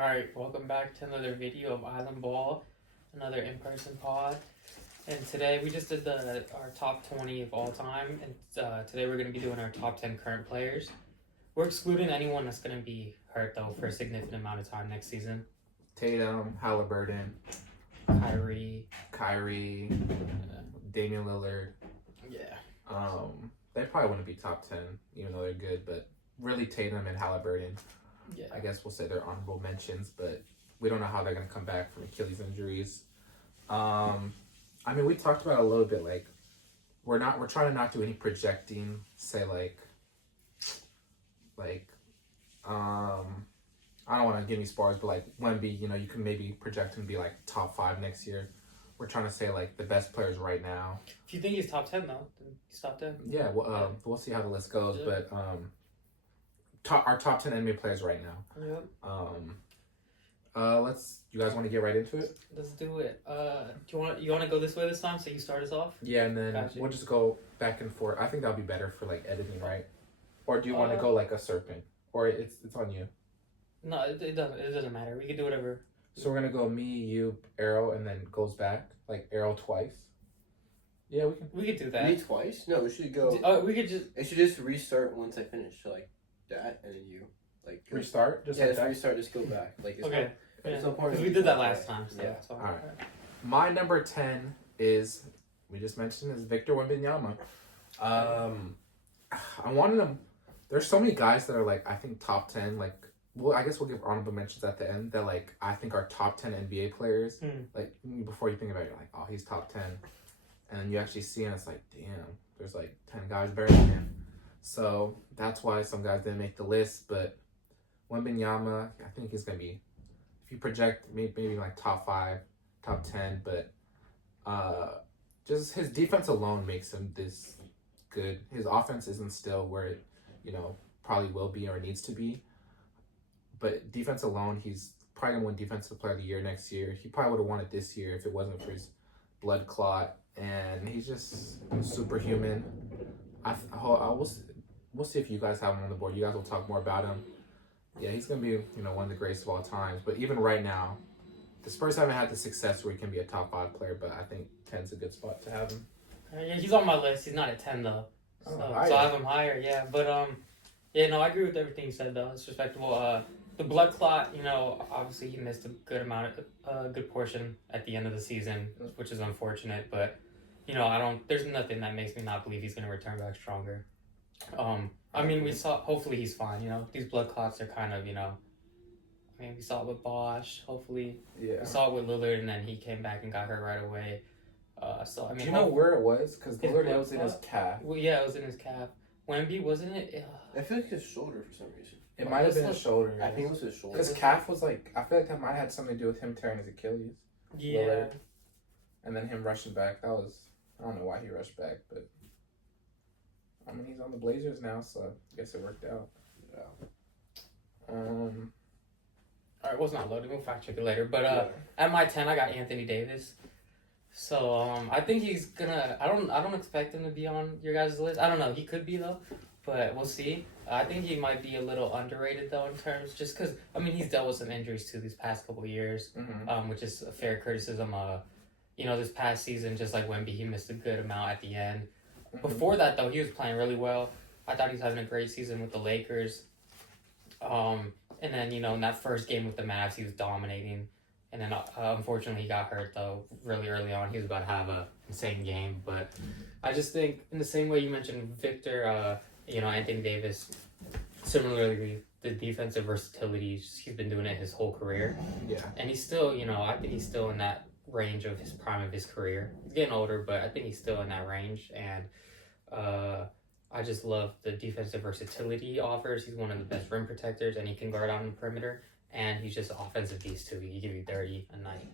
Alright, welcome back to another video of Island Ball, another in-person pod. And today we just did our top 20 of all time, and today we're going to be doing our top 10 current players. We're excluding anyone that's going to be hurt, though, for a significant amount of time next season. Tatum, Halliburton, Kyrie, Damian Lillard. Yeah. They probably wouldn't be top 10, even though they're good, but really Tatum and Halliburton. Yeah. I guess we'll say they're honorable mentions, but we don't know how they're going to come back from Achilles injuries. I mean, we talked about it a little bit, like, we're trying to not do any projecting, say, I don't want to give any spoilers, but, like, Wemby, you can maybe project him to be, like, top 5 next year. We're trying to say, like, the best players right now. If you think he's top 10, though, then he's top 10. Yeah, well, we'll see how the list goes, Yeah. but our top 10 NBA players right now. Yep. You guys want to get right into it? Let's do it. You want to go this way this time, so you start us off? Yeah, and then Gotcha. we'll just go back and forth. I think that'll be better for, like, editing, right? Or do you want to go, like, a serpent? Or it's on you? No, it doesn't matter. We can do whatever. So we're going to go me, you, Erol, and then goes back. Like, Erol twice. Yeah, we can. We could do that. Me twice? No, we should go. We could just... It should just restart once I finish, like that, and then you like Restart? Just yeah, like just that? restart. Just go back. Like it's Okay. There's no point. Because we did that last time. So Yeah. that's fine. Alright. My number 10 is, we just mentioned, is Victor Wembanyama. I wanted him. There's so many guys that are, like, I think top 10, like, well, I guess we'll give honorable mentions at the end that, like, I think are top 10 NBA players. Like, before you think about it, you're like, oh, he's top 10. And then you actually see and it's like, damn, there's like 10 guys better than him. So that's why some guys didn't make the list. But Wembanyama, I think he's going to be, if you project maybe like top 5, top 10. But just his defense alone makes him this good. His offense isn't still where it, probably will be or needs to be. But defense alone, he's probably going to win Defensive Player of the Year next year. He probably would have won it this year if it wasn't for his blood clot. And he's just superhuman. We'll see if you guys have him on the board. You guys will talk more about him. Yeah, he's going to be, one of the greatest of all times. But even right now, the Spurs haven't had the success where he can be a top 5 player, but I think 10's a good spot to have him. Yeah, he's on my list. He's not at 10, though. So I have him higher, yeah. But, I agree with everything you said, though. It's respectable. The blood clot, obviously he missed a good portion at the end of the season, which is unfortunate. But, there's nothing that makes me not believe he's going to return back stronger. Hopefully he's fine, These blood clots are kind of, we saw it with Bosch, hopefully. Yeah. We saw it with Lillard, and then he came back and got hurt right away. Do you know where it was? Because Lillard was in his calf. Well, yeah, it was in his calf. Wemby, wasn't it? I feel like his shoulder for some reason. It might have been his shoulder. I think it was his shoulder. Because calf was like, I feel like that might have had something to do with him tearing his Achilles. Yeah. Lillard. And then him rushing back. I don't know why he rushed back, but he's on the Blazers now, so I guess it worked out. Yeah. Alright, well, it's not loaded. We'll fact check it later. But at my 10, I got Anthony Davis. So I think he's gonna. I don't expect him to be on your guys' list. I don't know. He could be though, but we'll see. I think he might be a little underrated though in terms, just because he's dealt with some injuries too these past couple years, which is a fair criticism. This past season, just like Wemby, he missed a good amount at the end. Before that though, he was playing really well. I thought he was having a great season with the Lakers. And then in that first game with the Mavs, he was dominating. And then, unfortunately, he got hurt, though, really early on. He was about to have an insane game. But I just think, in the same way you mentioned Victor, Anthony Davis, similarly, the defensive versatility, he's been doing it his whole career. Yeah. And he's still, I think he's still in that range of his prime of his career. He's getting older, but I think he's still in that range. And I just love the defensive versatility he offers. He's one of the best rim protectors, and he can guard on the perimeter. And he's just an offensive beast, too. He can give you 30 a night.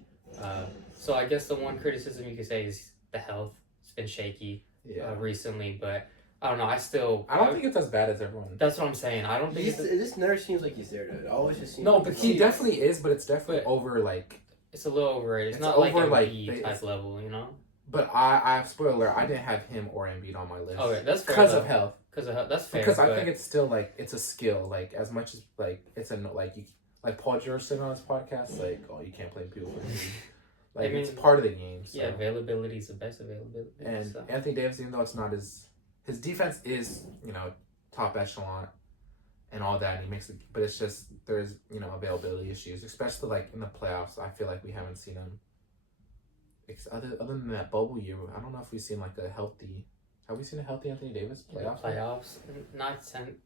So I guess the one criticism you could say is the health. It's been shaky recently, but I don't know. I don't think it's as bad as everyone. That's what I'm saying. I don't think it just never seems like he's there. It always just seems. No, like but he definitely is. But it's definitely over like. It's a little overrated. It's not over, like Embiid type level, But I spoiler. I didn't have him or Embiid on my list. Okay, that's fair. Because of health. Because of health. That's fair. Because I think it's still like it's a skill. Like as much as like it's a like Paul George said on his podcast, like, oh, you can't play people for injury. Like, I mean, it's part of the game. So. Yeah, availability is the best availability. And so. Anthony Davis, even though it's not his defense is, top echelon and all that, and he makes it, but it's just, there's, availability issues, especially, like, in the playoffs. I feel like we haven't seen him, other than that bubble year, I don't know if we've seen, like, have we seen a healthy Anthony Davis playoffs?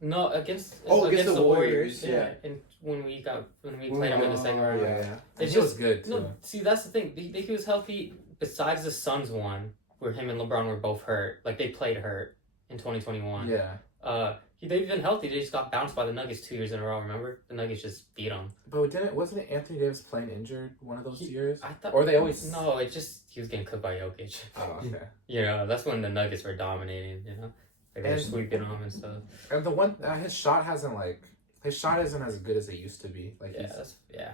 No, against the Warriors. Yeah. And when we played him in the second round. Yeah. It was good too. No, see, that's the thing. He was healthy. Besides the Suns one, where him and LeBron were both hurt. Like, they played hurt in 2021. Yeah. They've been healthy. They just got bounced by the Nuggets 2 years in a row. Remember, the Nuggets just beat them. But wasn't it Anthony Davis playing injured one of those years? I thought, or they always it just he was getting cooked by Jokic. Oh, okay. That's when the Nuggets were dominating. Like, they were sweeping them and stuff. And the one his shot isn't as good as it used to be. Like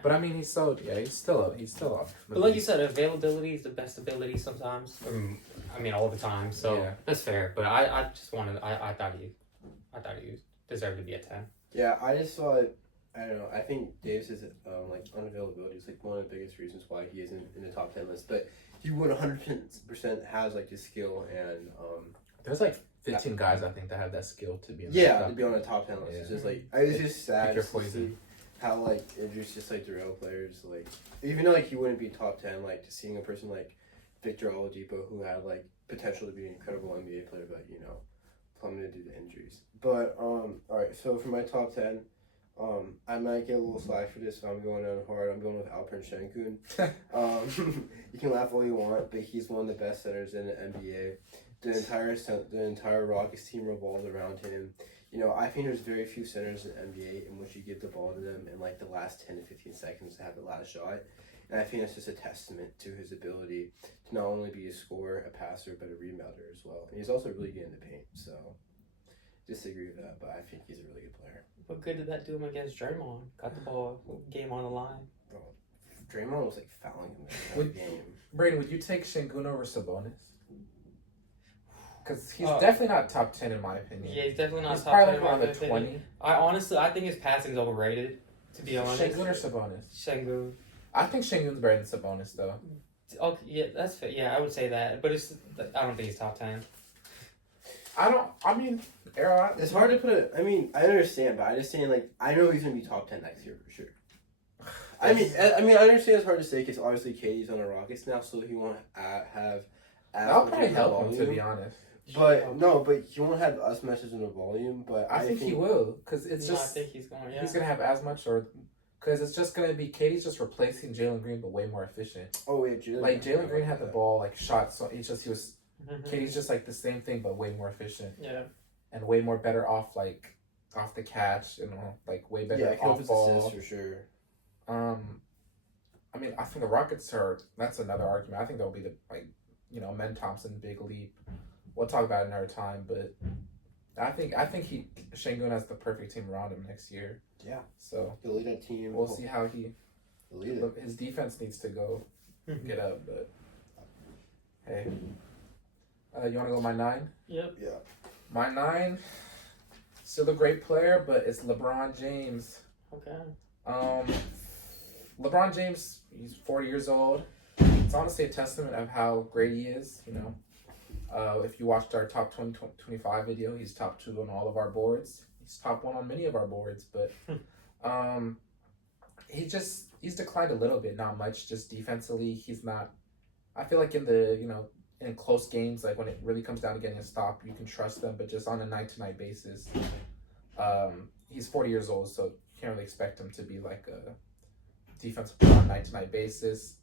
But I mean, he's still off. But like you said, availability is the best ability sometimes. All the time. So that's fair. But I thought he deserved to be a 10. Yeah, I just thought, I don't know, I think Davis's unavailability is like one of the biggest reasons why he isn't in the top 10 list. But he 100% has like the skill and there's like 15 guys I think that have that skill to be in to be on the top 10 list. Yeah. It's just like it's just sad your to see how like injuries just like derail players. Like even though like he wouldn't be top 10, like to seeing a person like Victor Oladipo who had like potential to be an incredible NBA player, but plummeted due to injuries. But all right, so for my top 10, I might get a little slack for this, so I'm going down hard. I'm going with Alperen Şengün. You can laugh all you want, but he's one of the best centers in the NBA. The entire Rockets team revolves around him. I think there's very few centers in the NBA in which you give the ball to them in like the last 10 to 15 seconds to have the last shot. And I think that's just a testament to his ability to not only be a scorer, a passer, but a rebounder as well. And he's also really good in the paint, so disagree with that, but I think he's a really good player. What good did that do him against Draymond? Got the ball, game on the line. Bro, Draymond was like fouling him in the game. Brandon, would you take Şengün over Sabonis? Because he's definitely not top 10 in my opinion. Yeah, he's definitely not he's top 10 in my opinion. He's probably around the 20. I think his passing is overrated, to be honest. Şengün or Sabonis? Şengün. I think Şengün's better than Sabonis, though. Okay, yeah, that's fair. Yeah, I would say that, but I don't think he's top 10. Erol, it's hard to put I understand, but I just saying, like, I know he's going to be top 10 next year for sure. I understand it's hard to say because obviously KD's on the Rockets now, so he won't have as that'll much probably of the help him, volume. to be honest. But he won't have as much as in the volume, but I think he will, because it's I just, think he's going to have as much, or, because it's just going to be, KD's just replacing Jalen Green, but way more efficient. Oh, wait, Jalen Green had the ball, like, shot, so KD's just, like, the same thing, but way more efficient. Yeah. And way more better off the catch, like, way better off ball. For sure. I think the Rockets that's another argument. I think they'll be Men Thompson, big leap. We'll talk about it another time, but I think Şengün has the perfect team around him next year. Yeah. So he'll lead that team. We'll see how his defense needs to go get up, but hey. You want to go my 9? Yep. Yeah. My 9, still a great player, but it's LeBron James. Okay. LeBron James, he's 40 years old. It's honestly a testament of how great he is, If you watched our top 2025 video, he's top 2 on all of our boards. He's top 1 on many of our boards, but he's declined a little bit, not much, just defensively. He's not, I feel like in close games, like when it really comes down to getting a stop, you can trust them, but just on a night-to-night basis, he's 40 years old, so you can't really expect him to be like a defensive player on a night-to-night basis.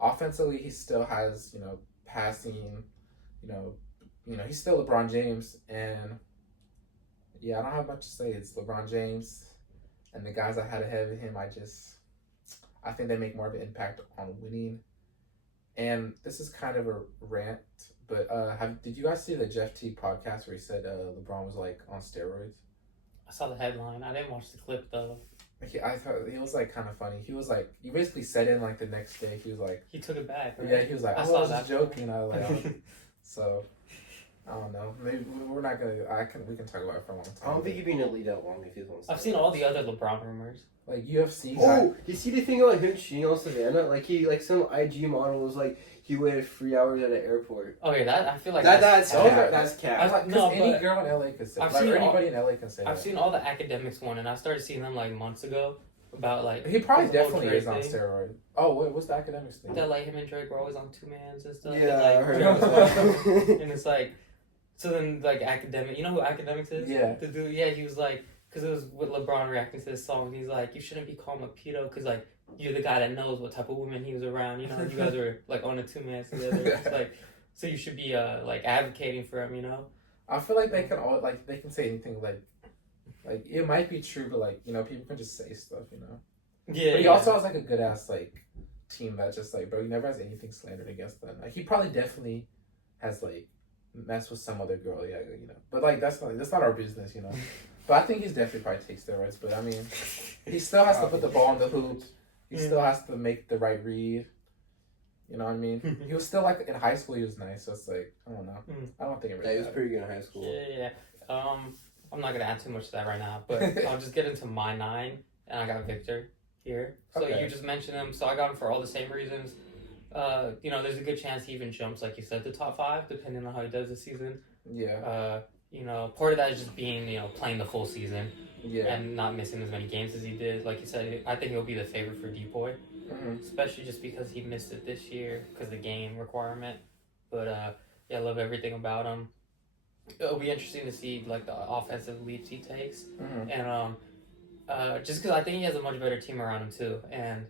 Offensively, he still has, passing, he's still LeBron James, and yeah, I don't have much to say. It's LeBron James, and the guys I had ahead of him, I think they make more of an impact on winning. And this is kind of a rant, but did you guys see the Jeff Teague podcast where he said LeBron was like on steroids? I saw the headline. I didn't watch the clip though. I thought he was like kind of funny. He was like, he basically said it like the next day. He was like, he took it back. Right? Yeah, he was like, I was just joking. I was like, so I don't know. Maybe we're not gonna. We can talk about it for a long time. I don't think he'd be in the league that long if he was on. I've seen all the other LeBron rumors. Like UFC. Oh, you see the thing about him cheating on Savannah? Like some IG model was like he waited 3 hours at an airport. Okay, that I feel like That's cap. cap. That's cap. Because No, any but girl in LA can say. I've Like, seen or all- anybody in LA can say. I've that. seen all the academics one, and I started seeing them like months ago about like He probably this whole definitely Drake is on thing. steroid. Oh, what's the academics thing? That like him and Drake were always on 2-mans and stuff. Yeah, and, like, I heard Drake was about like- that. and it's like, so then like academic, you know who academics is? Yeah. The dude, yeah, he was like, because it was with LeBron reacting to this song. He's like, you shouldn't be calling him a pedo because like you're the guy that knows what type of women he was around. You know, you guys were like on a 2-man together. It's like, so you should be like advocating for him. You know. I feel like they can all like they can say anything like it might be true, but like people can just say stuff. Yeah. But he yeah. also has like a good ass like team that just like bro, he never has anything slandered against them. Like he probably definitely has like messed with some other girl, yeah, But like that's not our business, But I think he's definitely probably takes steroids. But I mean, he still has to put the ball in the hoop. He still has to make the right read. You know what I mean? He was still like in high school. He was nice. So it's like I don't know. I don't think it really. Yeah, he was pretty good in high school. Yeah. I'm not gonna add too much to that right now, but I'll just get into my 9, and I got Victor here. So Okay. you just mentioned him, so I got him for all the same reasons. There's a good chance he even jumps, like you said, to top 5, depending on how he does this season. Yeah. Part of that is just being, playing the full season Yeah. and not missing as many games as he did. Like you said, I think he'll be the favorite for Depoy, especially just because he missed it this year because the game requirement. But I love everything about him. It'll be interesting to see like the offensive leaps he takes, and just because I think he has a much better team around him too, and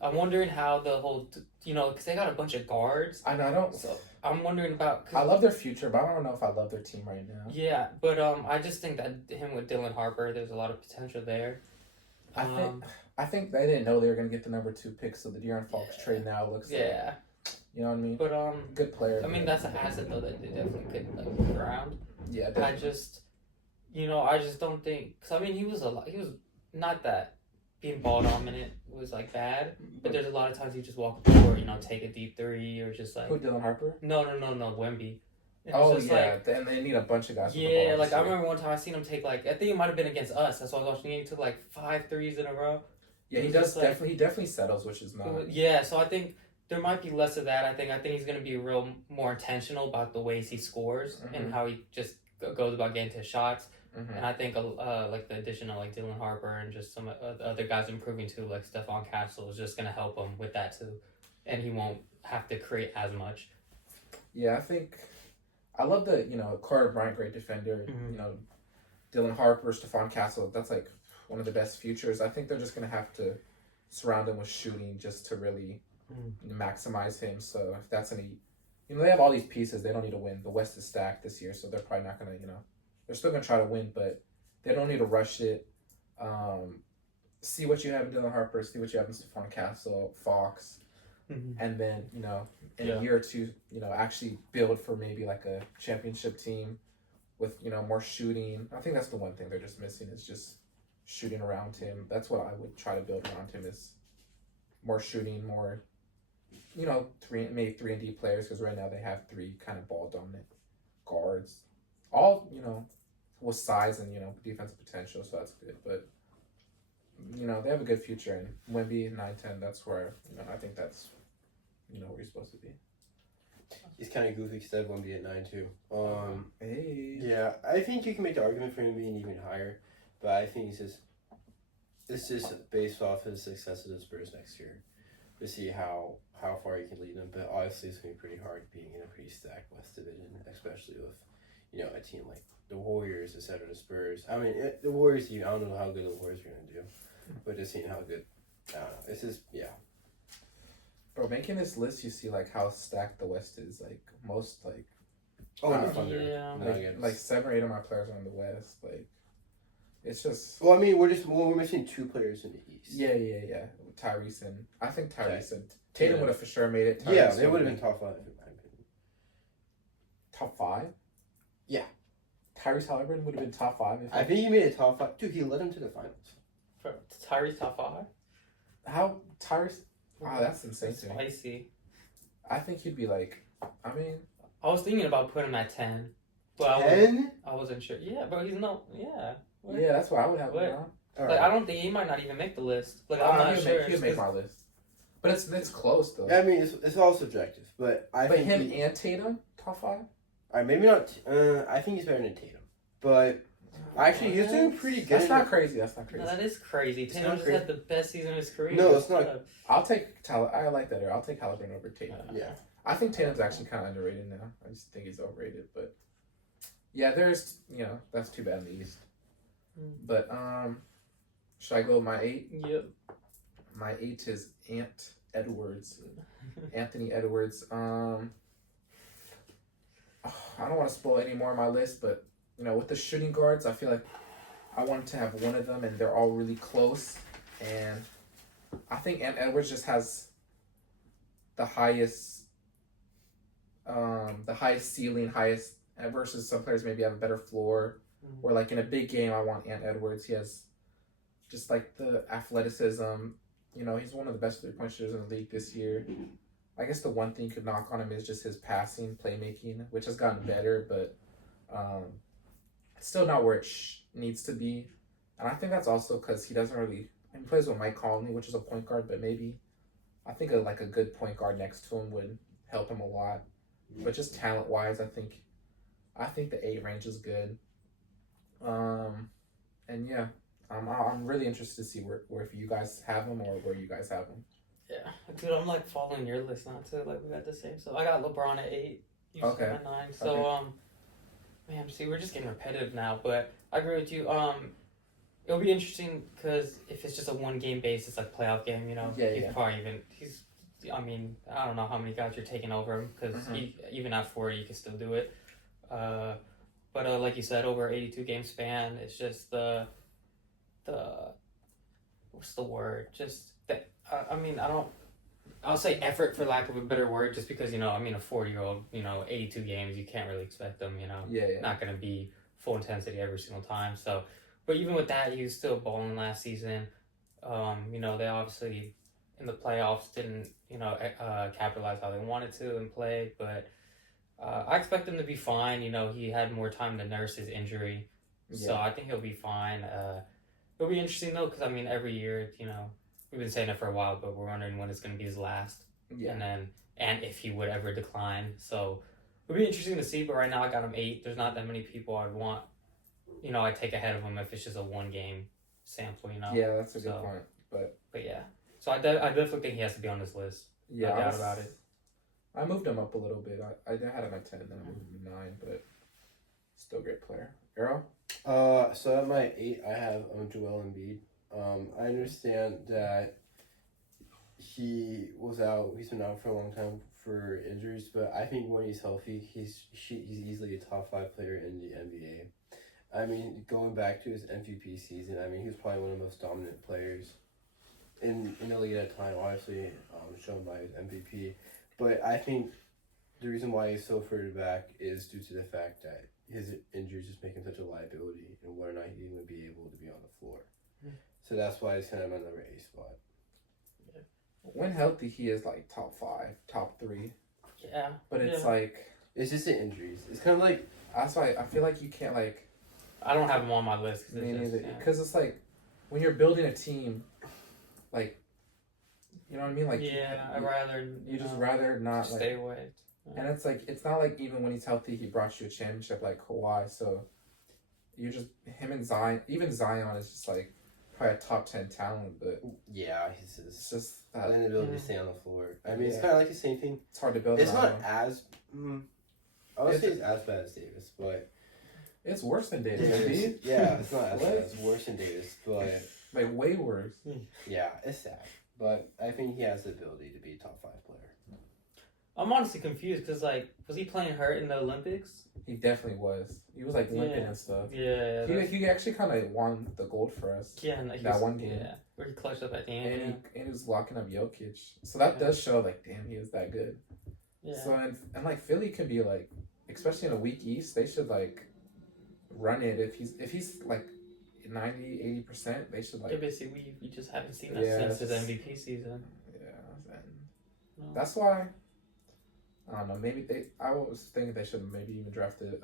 I'm wondering how the whole because they got a bunch of guards. I know. I don't. So I'm wondering about. I love their future, but I don't know if I love their team right now. Yeah, but I just think that him with Dylan Harper, there's a lot of potential there. I think they didn't know they were gonna get the number 2 pick, so the De'Aaron Fox trade now looks like, you know what I mean? But good player. I mean that's an asset though that they definitely could like work around. Yeah, I definitely. just don't think because I mean he was not that being ball dominant was like bad, but there's a lot of times you just walk up the court, take a deep 3 or just like Who, Dylan Harper? no Wemby. And Oh it's just yeah, and they need a bunch of guys. with the yeah, ball, like so. I remember one time I seen him take like I think it might have been against us. That's why I was watching. He took like 5 threes in a row. Yeah, he It was does just, like- definitely. He definitely settles, which is not. Yeah, so I think there might be less of that. I think he's gonna be real more intentional about the ways he scores and how he just goes about getting to shots. And I think like the addition of like Dylan Harper and just some other guys improving too, like Stephon Castle, is just gonna help him with that too, and he won't have to create as much. Yeah, I think I love the Carter Bryant, great defender. Dylan Harper, Stephon Castle. That's like one of the best futures. I think they're just gonna have to surround him with shooting just to really maximize him. So if that's any, they have all these pieces. They don't need to win. The West is stacked this year, so they're probably not gonna they're still gonna try to win, but they don't need to rush it. See what you have in Dylan Harper. See what you have in Stephon Castle, Fox. And then, in a year or two, actually build for maybe like a championship team with, more shooting. I think that's the one thing they're just missing is just shooting around him. That's what I would try to build around him is more shooting, more, 3 and D players because right now they have 3 kind of ball dominant guards. All, with size and, defensive potential, so that's good. But, they have a good future. And Wemby, 9-10, that's where, I think that's where he's supposed to be. He's kind of goofy because that won't be at 9-2. Hey. Yeah, I think you can make the argument for him being even higher, but I think it's just based off his success at the Spurs next year to see how far he can lead them. But obviously, it's going to be pretty hard being in a pretty stacked West Division, especially with a team like the Warriors instead of the Spurs. I mean, the Warriors team. I don't know how good the Warriors are going to do, but just seeing how good. I don't know. It's just Bro, making this list, you see like how stacked the West is. Like most, like Oh, I the don't Thunder. Yeah. Nuggets. like 7 or 8 of my players are in the West. Like it's just Well, I mean, we're missing 2 players in the East. yeah. Tyrese and I think Tyrese and Yeah. Tatum would have for sure made it. Yeah, Tyrese they would have been top 5 in my opinion. top 5. Yeah. Tyrese Halliburton would have been top 5. I think he made it top 5. Dude, he led him to the finals. For Tyrese top 5. How Tyrese? Wow, that's insane to me. Spicy. I think he'd be like, I mean, I was thinking about putting him at 10. But 10? I wasn't sure. Yeah, but he's no. Yeah. What? Yeah, that's what I would have. What? Him on. Like, I don't think he might not even make the list. Like, I'm not sure. He would make my list. But it's close though. I mean, it's all subjective, but I think him and Tatum top 5. All right, maybe not. I think he's better than Tatum, but actually, he's doing pretty good. That's not crazy. That's not crazy. No, that is crazy. It's Tatum not just had the best season of his career. No, it's not. I'll take I like that. I'll take Halliburton over Tatum. Yeah. I think Tatum's actually kind of underrated now. I just think he's overrated, but yeah, there's that's too bad in the East. But should I go with my 8? Yep. My 8 is Anthony Edwards. I don't want to spoil any more of my list, but with the shooting guards, I feel like I wanted to have one of them, and they're all really close. And I think Edwards just has the highest ceiling, versus some players maybe have a better floor. Or like in a big game, I want Edwards. He has just like the athleticism. He's one of the best 3-point shooters in the league this year. I guess the one thing you could knock on him is just his passing, playmaking, which has gotten better, but it's still not where it needs to be. And I think that's also because he plays with Mike Conley, which is a point guard, but maybe I think a good point guard next to him would help him a lot. But just talent-wise, I think the 8 range is good. And yeah, I'm really interested to see where if you guys have him or where you guys have him. Yeah, dude, I'm like following your list now too. Like we got the same. So I got LeBron at 8. You Okay. at 9. So man, see, we're just getting repetitive now. But I agree with you. It'll be interesting because if it's just a 1-game basis, like playoff game, Yeah. He's. I mean, I don't know how many guys you're taking over him because even at 40, you can still do it. But like you said, over 82 game span, it's just the what's the word? Just that. I'll say effort for lack of a better word, just because a 40-year-old, 82 games, you can't really expect them, not gonna be full intensity every single time. So, but even with that, he was still balling last season. They obviously in the playoffs didn't capitalize how they wanted to and play, but. I expect him to be fine. He had more time to nurse his injury. So I think he'll be fine. It'll be interesting, though, because, every year, we've been saying it for a while, but we're wondering when it's going to be his last. Yeah. And if he would ever decline. So it'll be interesting to see, but right now I got him 8. There's not that many people I'd want, I'd take ahead of him if it's just a 1-game sample, Yeah, that's a good point. But yeah. So I definitely think he has to be on this list. Yeah. No doubt about it. I moved him up a little bit. I had him at 10, then I moved him to 9, but still a great player. Erol? So at my 8, I have Joel Embiid. I understand that he's been out for a long time for injuries, but I think when he's healthy, he's easily a top 5 player in the NBA. Going back to his MVP season, he was probably one of the most dominant players in the league at the time, obviously shown by his MVP. But I think the reason why he's so further back is due to the fact that his injuries just make him such a liability and whether or not he's going to be able to be on the floor. So that's why it's kind of my number 8 spot. Yeah. When healthy, he is like top 5, top 3. Yeah. But it's it's just the injuries. It's kind of like... That's why I feel like you can't I don't have him on my list. Because it's like when you're building a team, you know what I mean? I'd rather... You just rather not... stay away. And it's it's not like even when he's healthy, he brought you a championship like Kawhi. So you're just... Him and Zion... Even Zion is just probably a top 10 talent, but... Yeah, it's just that... inability to stay on the floor. It's kind of like the same thing. It's hard to build It's not as... I would say it's as bad as Davis, but... It's worse than Davis. Yeah, it's not as bad. It's worse than Davis, but... way worse. Yeah, it's sad. But I think he has the ability to be a top 5 player. I'm honestly confused because, was he playing hurt in the Olympics? He definitely was. He was, limping and stuff. Yeah. He actually kind of won the gold for us. Yeah. That one game. Yeah. Where he clutched up at the end. And he was locking up Jokic. So that does show, damn, he was that good. Yeah. So, and Philly can be, especially in a weak East, they should, run it. If he's 90-80%, they should basically we just haven't seen that since his MVP season. Yeah, and that's why I don't know. Maybe I was thinking they should have maybe even drafted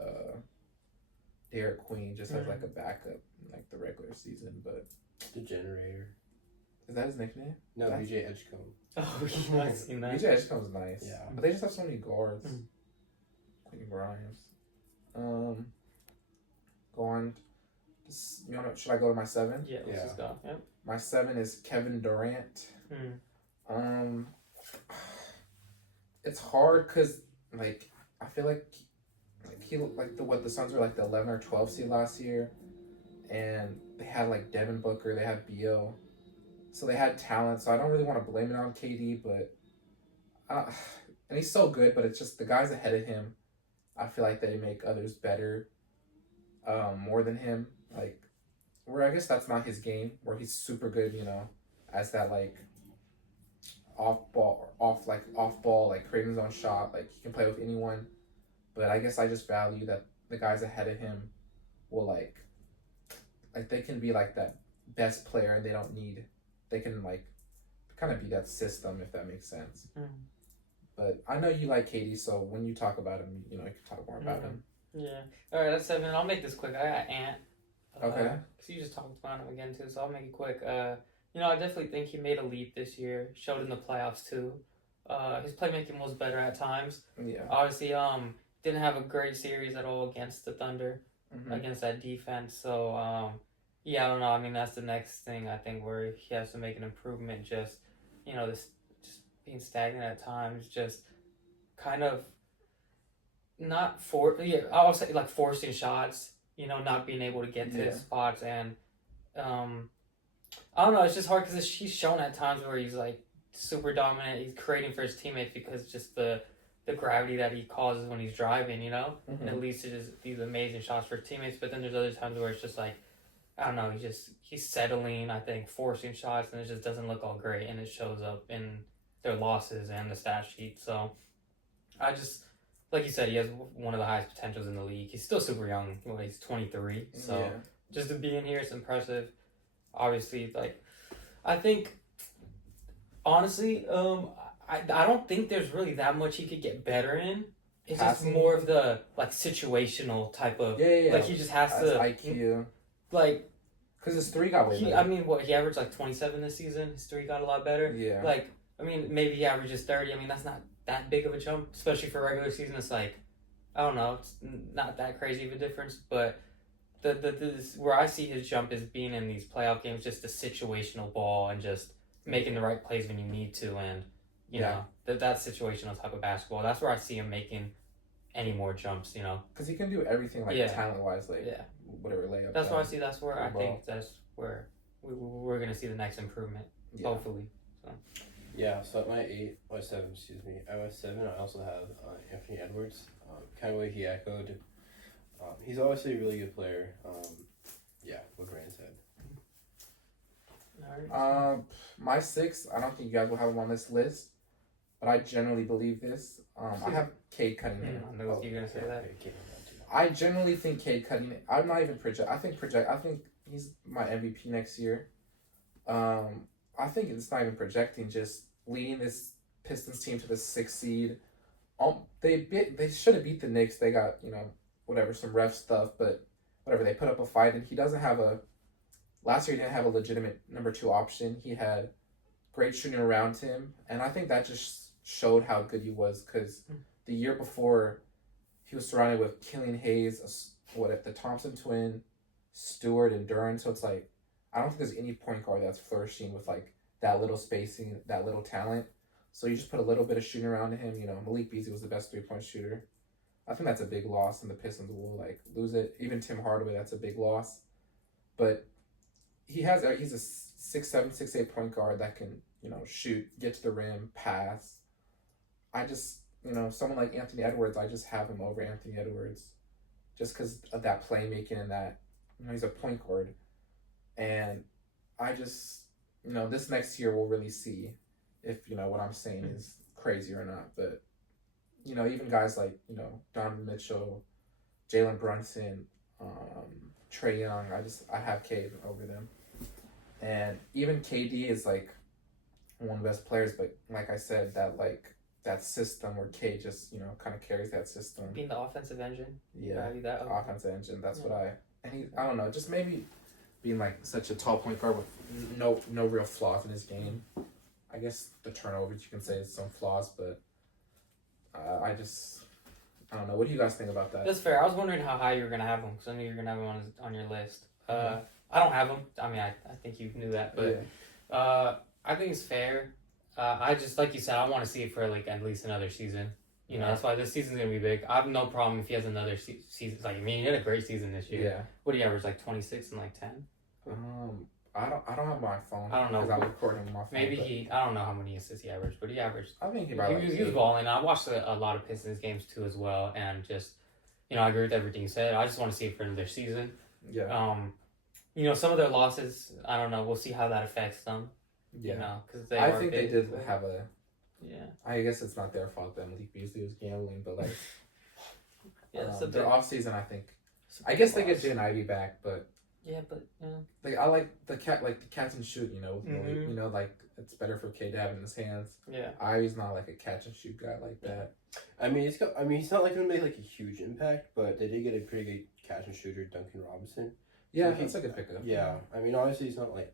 Derek Queen just as like a backup in like the regular season. But The Generator. is that his nickname? No, That's- BJ Edgecombe. Oh, yeah, I've seen that. BJ Edgecombe's nice. Yeah. But they just have so many guards. Mm. Quentin Grimes. Go on. Should I go to my 7? Yeah, let's just go. Yep. My 7 is Kevin Durant. It's hard because like I feel like he like the Suns were like the 11 or 12 seed last year, and they had like Devin Booker, they had Beal, so they had talent. So I don't really want to blame it on KD, but and he's so good, but it's just the guys ahead of him. I feel like they make others better, more than him. Like, where I guess that's not his game, where he's super good, as that like off ball, like creating his own shot. Like he can play with anyone, but I guess I just value that the guys ahead of him will like they can be like that best player, and they can like kind of be that system, if that makes sense. But I know you like KD, so when you talk about him, you can talk more about him. Yeah. All right, that's 7. I'll make this quick. I got Ant. Okay. Because you just talked about him again too, so I'll make it quick. I definitely think he made a leap this year. Showed in the playoffs too. His playmaking was better at times. Yeah. Obviously, didn't have a great series at all against the Thunder, against that defense. So, yeah, I don't know. I mean, that's the next thing I think where he has to make an improvement. Just, this just being stagnant at times, just kind of not I'll say like forcing shots. Not being able to get to his spots, and I don't know. It's just hard because he's shown at times where he's like super dominant. He's creating for his teammates because just the gravity that he causes when he's driving, and it leads to just these amazing shots for his teammates. But then there's other times where it's just like, I don't know, he's settling, I think, forcing shots, and it just doesn't look all great, and it shows up in their losses and the stat sheet. So I just, like you said, he has one of the highest potentials in the league. He's still super young. He's 23, so just to be in here, it's impressive. Obviously, like, I think, honestly, I don't think there's really that much he could get better in. It's Passing? just more of the, like, situational type of, like, he just has That's to, IQ. like, Because his 3 got way better. I mean, he averaged, like, 27 this season. His 3 got a lot better. Yeah. Like, I mean, maybe he averages 30. I mean, that's not that big of a jump, especially for regular season. It's like, I don't know, it's not that crazy of a difference, but where I see his jump is being in these playoff games, just the situational ball and just making the right plays when you need to, and you know that situational type of basketball. That's where I see him making any more jumps. Because he can do everything like talent wise, like whatever layup. That's why I see. That's where I think that's where we're gonna see the next improvement. Yeah. Hopefully. So. Yeah. So at my 8 or 7, excuse me, at my 7, I also have Anthony Edwards. Kind of what he echoed. He's obviously a really good player. What Grant said. My 6, I don't think you guys will have him on this list, but I generally believe this. I have Cade Cunningham. I know you're gonna say that. I generally think Cade Cunningham. I'm not even project. I think he's my MVP next year. I think it's not even projecting. Just leading this Pistons team to the 6th seed. They should have beat the Knicks. They got whatever, some ref stuff, but whatever, they put up a fight, and he doesn't have last year he didn't have a legitimate number 2 option. He had great shooting around him, and I think that just showed how good he was, because the year before he was surrounded with Killian Hayes, the Thompson twin, Stewart, and Duran, so it's like, I don't think there's any point guard that's flourishing with like that little spacing, that little talent. So you just put a little bit of shooting around him. Malik Beasley was the best 3-point shooter. I think that's a big loss, and the Pistons will like lose it. Even Tim Hardaway, that's a big loss. But he's a 6'7", 6'8" point guard that can shoot, get to the rim, pass. I just someone like Anthony Edwards, I just have him over Anthony Edwards, just because of that playmaking and that he's a point guard, and I just this next year we'll really see if what I'm saying is crazy or not. But even guys like Donovan Mitchell, Jalen Brunson, Trae Young, I have Cade over them. And even KD is like one of the best players, but like I said, that like that system where K just kind of carries that system. Being the offensive engine. Yeah, Value that. offensive engine. That's what I don't know, just maybe being like such a tall point guard with no real flaws in his game. I guess the turnovers you can say is some flaws, but I don't know. What do you guys think about that? That's fair. I was wondering how high you were gonna have him because I knew you were gonna have him on your list. I don't have him. I mean, I think you knew that, but I think it's fair. I just like you said, I want to see it for like at least another season. You know, that's why this season's gonna be big. I have no problem if he has another season. Like, I mean, he had a great season this year. Yeah. What do you average, like 26 and like 10? I don't have my phone. I don't know. Because I'm recording on my phone. Maybe I don't know how many assists he averaged, but he averaged. I think he was balling. I watched a lot of Pistons games too as well, and just I agree with everything you said. I just want to see it for another season. Yeah. Some of their losses, I don't know. We'll see how that affects them. Yeah. Because I think they did have a. Yeah. I guess it's not their fault that Malik Beasley was gambling, but like. Their off season, I think. I guess they get Jane Ivy back, but. Yeah, but like I like the catch and shoot. Like it's better for K to have it in his hands. Yeah. Ivy's not like a catch and shoot guy like that. I mean, he's not like gonna make like a huge impact, but they did get a pretty good catch and shooter, Duncan Robinson. Yeah, that's a good pickup. Yeah, I mean, obviously he's not like.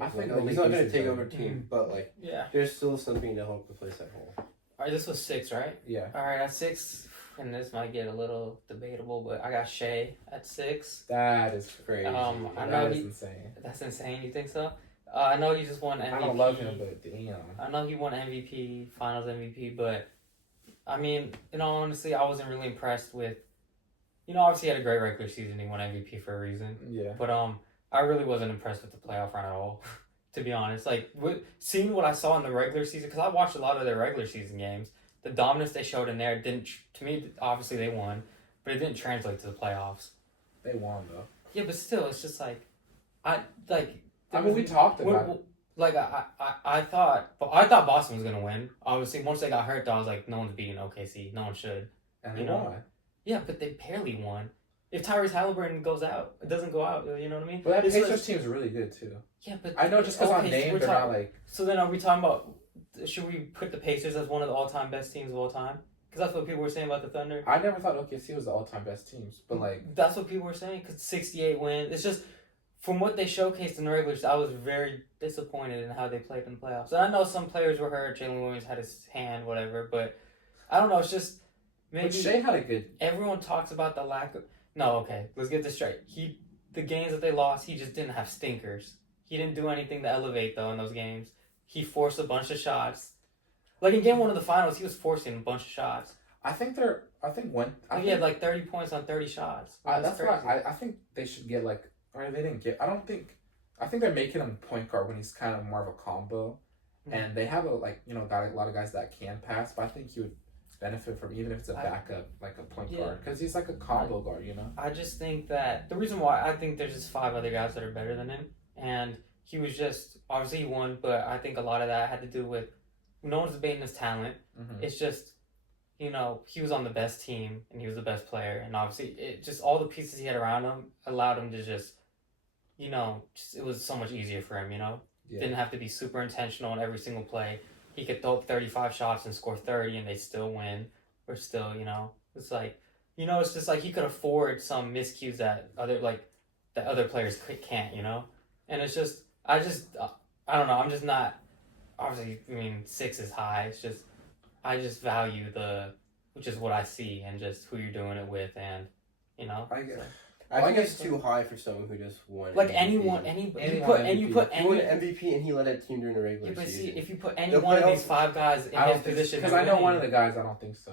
I think he's not gonna take over a team, but like, there's still something to help replace that hole. All right, this was 6, right? Yeah. All right, at 6, and this might get a little debatable, but I got Shea at 6. That is crazy. I know that is insane. That's insane. You think so? I know he just won MVP. I don't love him, but damn. I know he won MVP, Finals MVP, but I mean, in all honesty, I wasn't really impressed with. Obviously he had a great regular season. He won MVP for a reason. Yeah. But I really wasn't impressed with the playoff run at all. To be honest, like seeing what I saw in the regular season, because I watched a lot of their regular season games. The dominance they showed in there didn't. To me, obviously they won, but it didn't translate to the playoffs. They won though. Yeah, but still, it's just like, we talked about it. Like I thought Boston was gonna win. Obviously, once they got hurt, though, I was like, no one's beating OKC. No one should. And they won. Yeah, but they barely won. If Tyrese Halliburton goes out, it doesn't go out. You know what I mean? But that Pacers team's really good too. Yeah, but I know just because I'm named, they're not like. So then, are we talking about? Should we put the Pacers as one of the all-time best teams of all time? Because that's what people were saying about the Thunder. I never thought OKC was the all-time best teams, but like. That's what people were saying because 68 wins. It's just from what they showcased in the regulars, I was very disappointed in how they played in the playoffs. And I know some players were hurt. Jalen Williams had his hand, whatever. But I don't know. It's just maybe. But Shea had a good. Everyone talks about the lack of. No, okay. Let's get this straight. The games that they lost, he just didn't have stinkers. He didn't do anything to elevate though in those games. He forced a bunch of shots. Like in game 1 of the finals, he was forcing a bunch of shots. I think he had like 30 points on 30 shots. That's why I think they should get like. Or they didn't get. I think they're making him point guard when he's kind of more of a combo, and they have a lot of guys that can pass. But I think he would benefit from even if it's a backup like a point guard because he's like a combo guard. I just think that the reason why I think there's just 5 other guys that are better than him, and he was just obviously he won, but I think a lot of that had to do with no one's debating his talent. Mm-hmm. It's just he was on the best team and he was the best player, and obviously it just all the pieces he had around him allowed him to just. It was so much easier for him, Didn't have to be super intentional in every single play. He could throw up 35 shots and score 30 and they still win. Or still, it's like, it's just like he could afford some miscues that other players can't, And it's just, I don't know, I'm just not, obviously, 6 is high. It's just, I just value which is what I see and just who you're doing it with and, I think it's too high for someone who just won. Like MVP. you put He won an MVP and he led that team during the regular season. See, if you put any one of these 5 guys in his position, because I know one of the guys, I don't think so.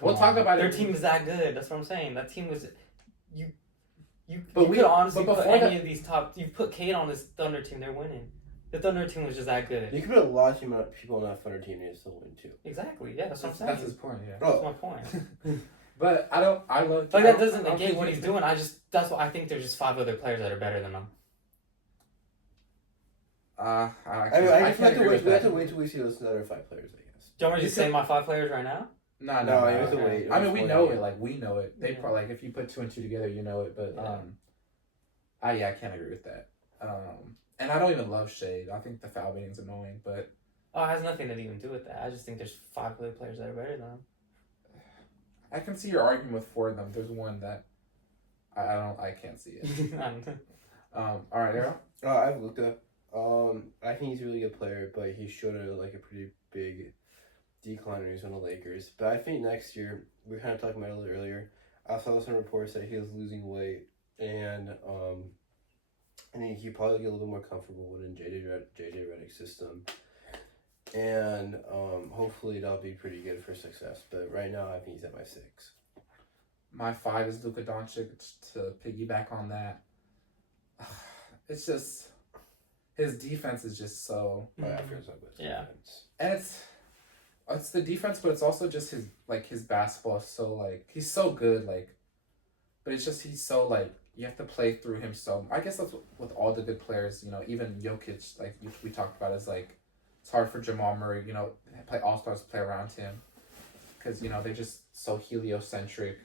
We'll talk about their it. team is that good. That's what I'm saying. That team was you But could honestly put any of these top. You put Cade on this Thunder team, they're winning. The Thunder team was just that good. You could put a lot of people on that Thunder team and still win too. Exactly. Yeah, that's what I'm saying. That's his point. Yeah. That's my point. But I love. Like that doesn't negate what he's doing. That's what I think. There's just 5 other players that are better than him. I have to wait till we see those other 5 players. I guess. Do you want me to just say my 5 players right now? No. You have to wait. I mean, we know it. Like we know it. They probably if you put 2 and 2 together, you know it. But I can't agree with that. And I don't even love Shade. I think the foul baiting's annoying, but Oh, it has nothing to even do with that. I just think there's 5 good players that are better than him. I can see your argument with 4 of them. There's one that I can't see it. All right, Erol. I've looked up. I think he's a really good player, but he showed a pretty big decline when he's on the Lakers. But I think next year, we were kind of talking about it a little earlier. I saw some reports that he was losing weight, and I think he probably get a little more comfortable within JJ Redick's system, and hopefully that'll be pretty good for success. But right now, I think he's at my 6. My 5 is Luka Doncic. To piggyback on that, it's just his defense is just so. I feel so good. Yeah. And it's the defense, but it's also just his basketball is so he's so good but it's just he's so you have to play through him. So I guess that's with all the good players, even Jokic we talked about is it's hard for Jamal Murray, play all-stars play around him because they're just so heliocentric.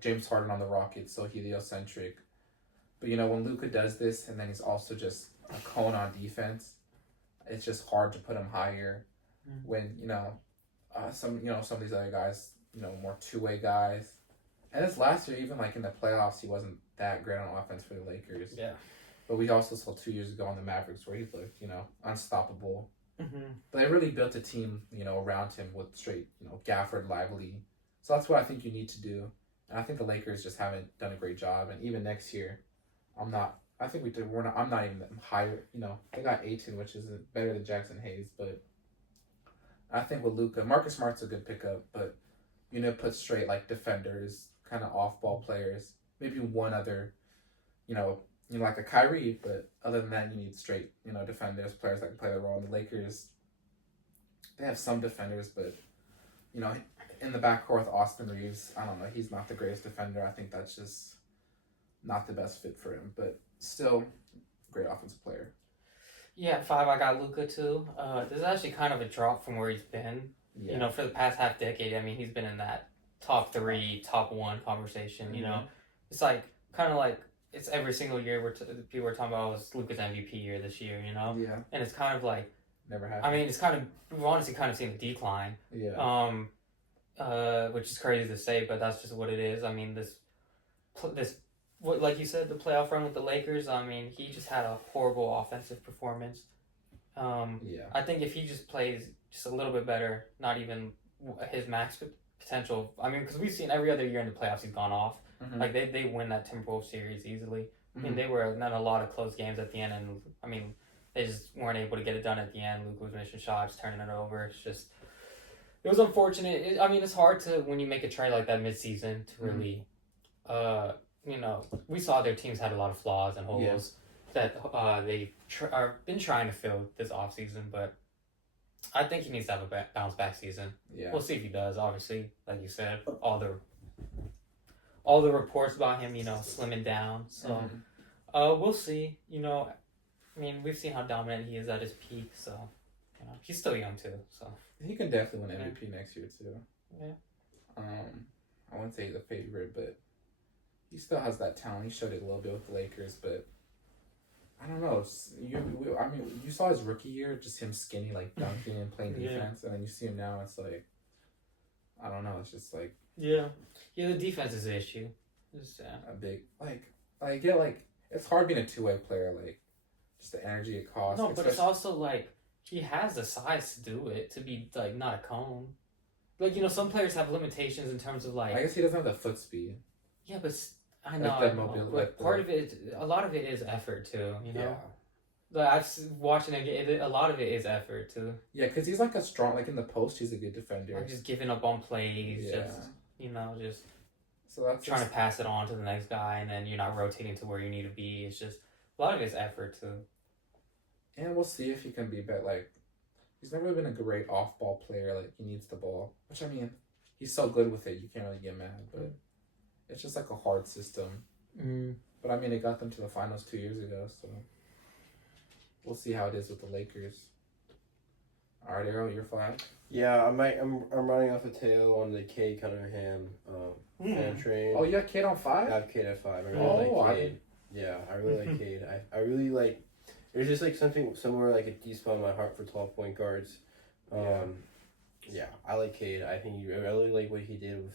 James Harden on the Rockets so heliocentric, but when Luka does this and then he's also just a cone on defense, it's just hard to put him higher when some of these other guys, more two-way guys. And this last year, even in the playoffs, he wasn't that great on offense for the Lakers. Yeah. But we also saw 2 years ago on the Mavericks where he looked, unstoppable. Mm-hmm. But they really built a team, around him with straight, Gafford, Lively. So that's what I think you need to do. And I think the Lakers just haven't done a great job. And even next year, I'm not even higher. They got 18, which is better than Jackson Hayes, but I think with Luka, Marcus Smart's a good pickup, but put straight defenders, kind of off-ball players, maybe one other, like a Kyrie, but other than that, you need straight, defenders, players that can play the role. And the Lakers, they have some defenders, but in the backcourt with Austin Reeves, I don't know, he's not the greatest defender. I think that's just not the best fit for him, but still, great offensive player. Yeah, at 5, I got Luka too. This is actually kind of a drop from where he's been. Yeah. For the past half decade. I mean, he's been in that top 3, top 1 conversation. It's it's every single year where people are talking about was Luka's MVP year this year. Yeah. And it's kind of Never happened. I mean, it's we've honestly kind of seen a decline. Yeah. Which is crazy to say, but that's just what it is. I mean, this like you said, the playoff run with the Lakers, I mean, he just had a horrible offensive performance. Yeah. I think if he just plays just a little bit better, not even his max potential. I mean, because we've seen every other year in the playoffs he's gone off. Mm-hmm. They win that Timberwolves series easily. I mean, they were in a lot of close games at the end, and I mean, they just weren't able to get it done at the end. Luka was missing shots, turning it over. It's just, it was unfortunate. It's hard to, when you make a trade like that mid-season, to really, we saw their teams had a lot of flaws and holes that they are been trying to fill this offseason, but I think he needs to have a bounce back season. Yeah. We'll see if he does. Obviously, like you said, all the reports about him, slimming down. So, we'll see. I mean, we've seen how dominant he is at his peak. So, he's still young too. So he can definitely win MVP next year too. Yeah. I wouldn't say he's a favorite, but he still has that talent. He showed it a little bit with the Lakers, but I don't know. You saw his rookie year, just him skinny, dunking and playing defense, and then you see him now. It's I don't know. It's just yeah. The defense is the issue. Just a big it's hard being a two-way player. Just the energy it costs. No, but it's also he has the size to do it, to be not a cone. Some players have limitations in terms of I guess he doesn't have the foot speed. Yeah, but I know. But part of it, a lot of it is effort too. Yeah. I've watching it. A lot of it is effort too. Yeah, because he's a strong. In the post, he's a good defender. Just giving up on plays. Yeah. Just so that's trying to pass it on to the next guy, and then you're not rotating to where you need to be. It's just a lot of it's effort too. And we'll see if he can be better. He's never been a great off-ball player. He needs the ball, which he's so good with it. You can't really get mad, but it's just a hard system. But it got them to the finals 2 years ago, so we'll see how it is with the Lakers. All right, Erol, you're 5. Yeah, I'm running off a tail on the Cade Cunningham fan train. Oh, you got Cade on 5? I have Cade at 5. I really like Cade. Yeah, I really like Cade. I really like. There's just something somewhere a deep spot in my heart for tall point guards. Yeah, I like Cade. I think I really like what he did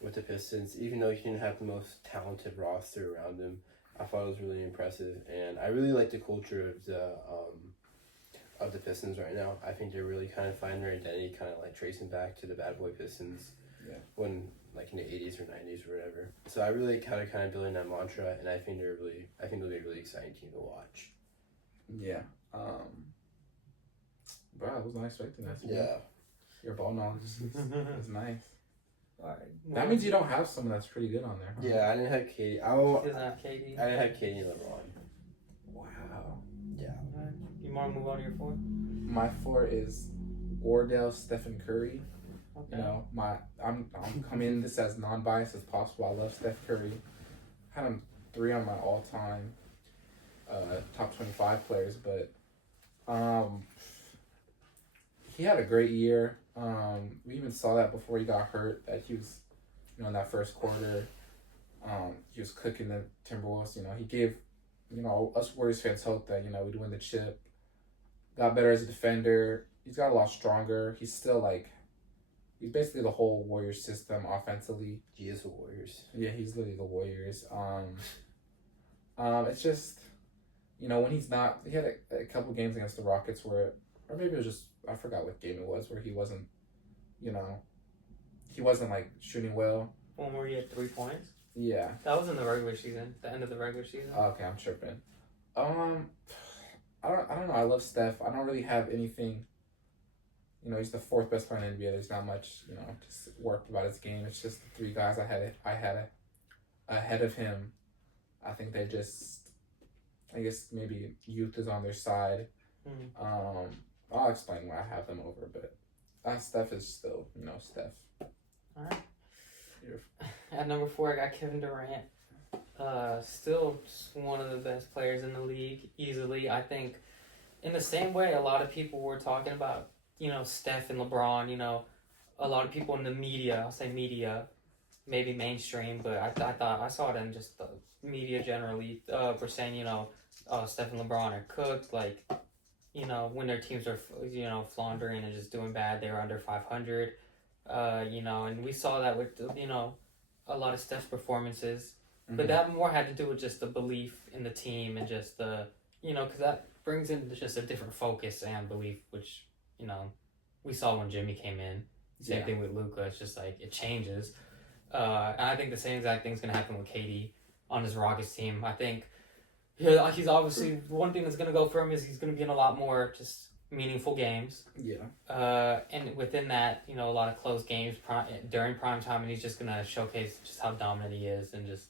with the Pistons. Even though he didn't have the most talented roster around him, I thought it was really impressive, and I really like the culture of the Pistons right now. I think they're really kind of finding their identity, kind of like tracing back to the bad boy Pistons. Yeah. When like in the 80s or 90s or whatever. So I really kind of building that mantra, and I think they'll be a really exciting team to watch. Yeah. Bro, I was not expecting that. Yeah. Your ball knowledge is nice. Alright. That means you don't have someone that's pretty good on there. Huh? Yeah, I didn't have Katie. He doesn't have KD. I didn't have Katie and LeBron. Wow. Yeah. Alright. You want to move on to your 4? My 4 is Wardell Stephen Curry. Okay. You know, I'm coming this as non-biased as possible. I love Steph Curry. Had him 3 on my all-time top 25 players, but he had a great year. We even saw that before he got hurt, that he was, you know, in that first quarter, he was cooking the Timberwolves. You know, he gave, you know, us Warriors fans hope that, you know, we'd win the chip. Got better as a defender. He's got a lot stronger. He's still like, he's basically the whole Warriors system offensively. He is the Warriors. Yeah, he's literally the Warriors. It's just, you know, when he's not, he had a couple games against the Rockets where, or maybe it was just, I forgot what game it was, where he wasn't, you know, he wasn't like shooting well. One where he had 3 points? Yeah. That was in the regular season, the end of the regular season. Okay, I'm tripping. I don't know. I love Steph. I don't really have anything. You know, he's the 4th best player in the NBA. There's not much, you know, just worked about his game. It's just the 3 guys I had ahead of him. I think they just, I guess maybe youth is on their side. Mm-hmm. I'll explain why I have them over, but Steph is still, you know, Steph. All right. At number 4, I got Kevin Durant. Still one of the best players in the league, easily. I think in the same way a lot of people were talking about, you know, Steph and LeBron, you know, a lot of people in the media, I'll say media, maybe mainstream, but I saw it in just the media generally, were saying, you know, Steph and LeBron are cooked, like, you know, when their teams are, you know, floundering and just doing bad, they were under 500, you know, and we saw that with, you know, a lot of Steph's performances, but that more had to do with just the belief in the team and just the, you know, because that brings in just a different focus and belief, which, you know, we saw when Jimmy came in. Same thing with Luka. It's just like, it changes. And I think the same exact thing's going to happen with KD on his Rockets team. I think he's obviously, one thing that's going to go for him is he's going to be in a lot more just meaningful games. Yeah. And within that, you know, a lot of close games during prime time, and he's just going to showcase just how dominant he is and just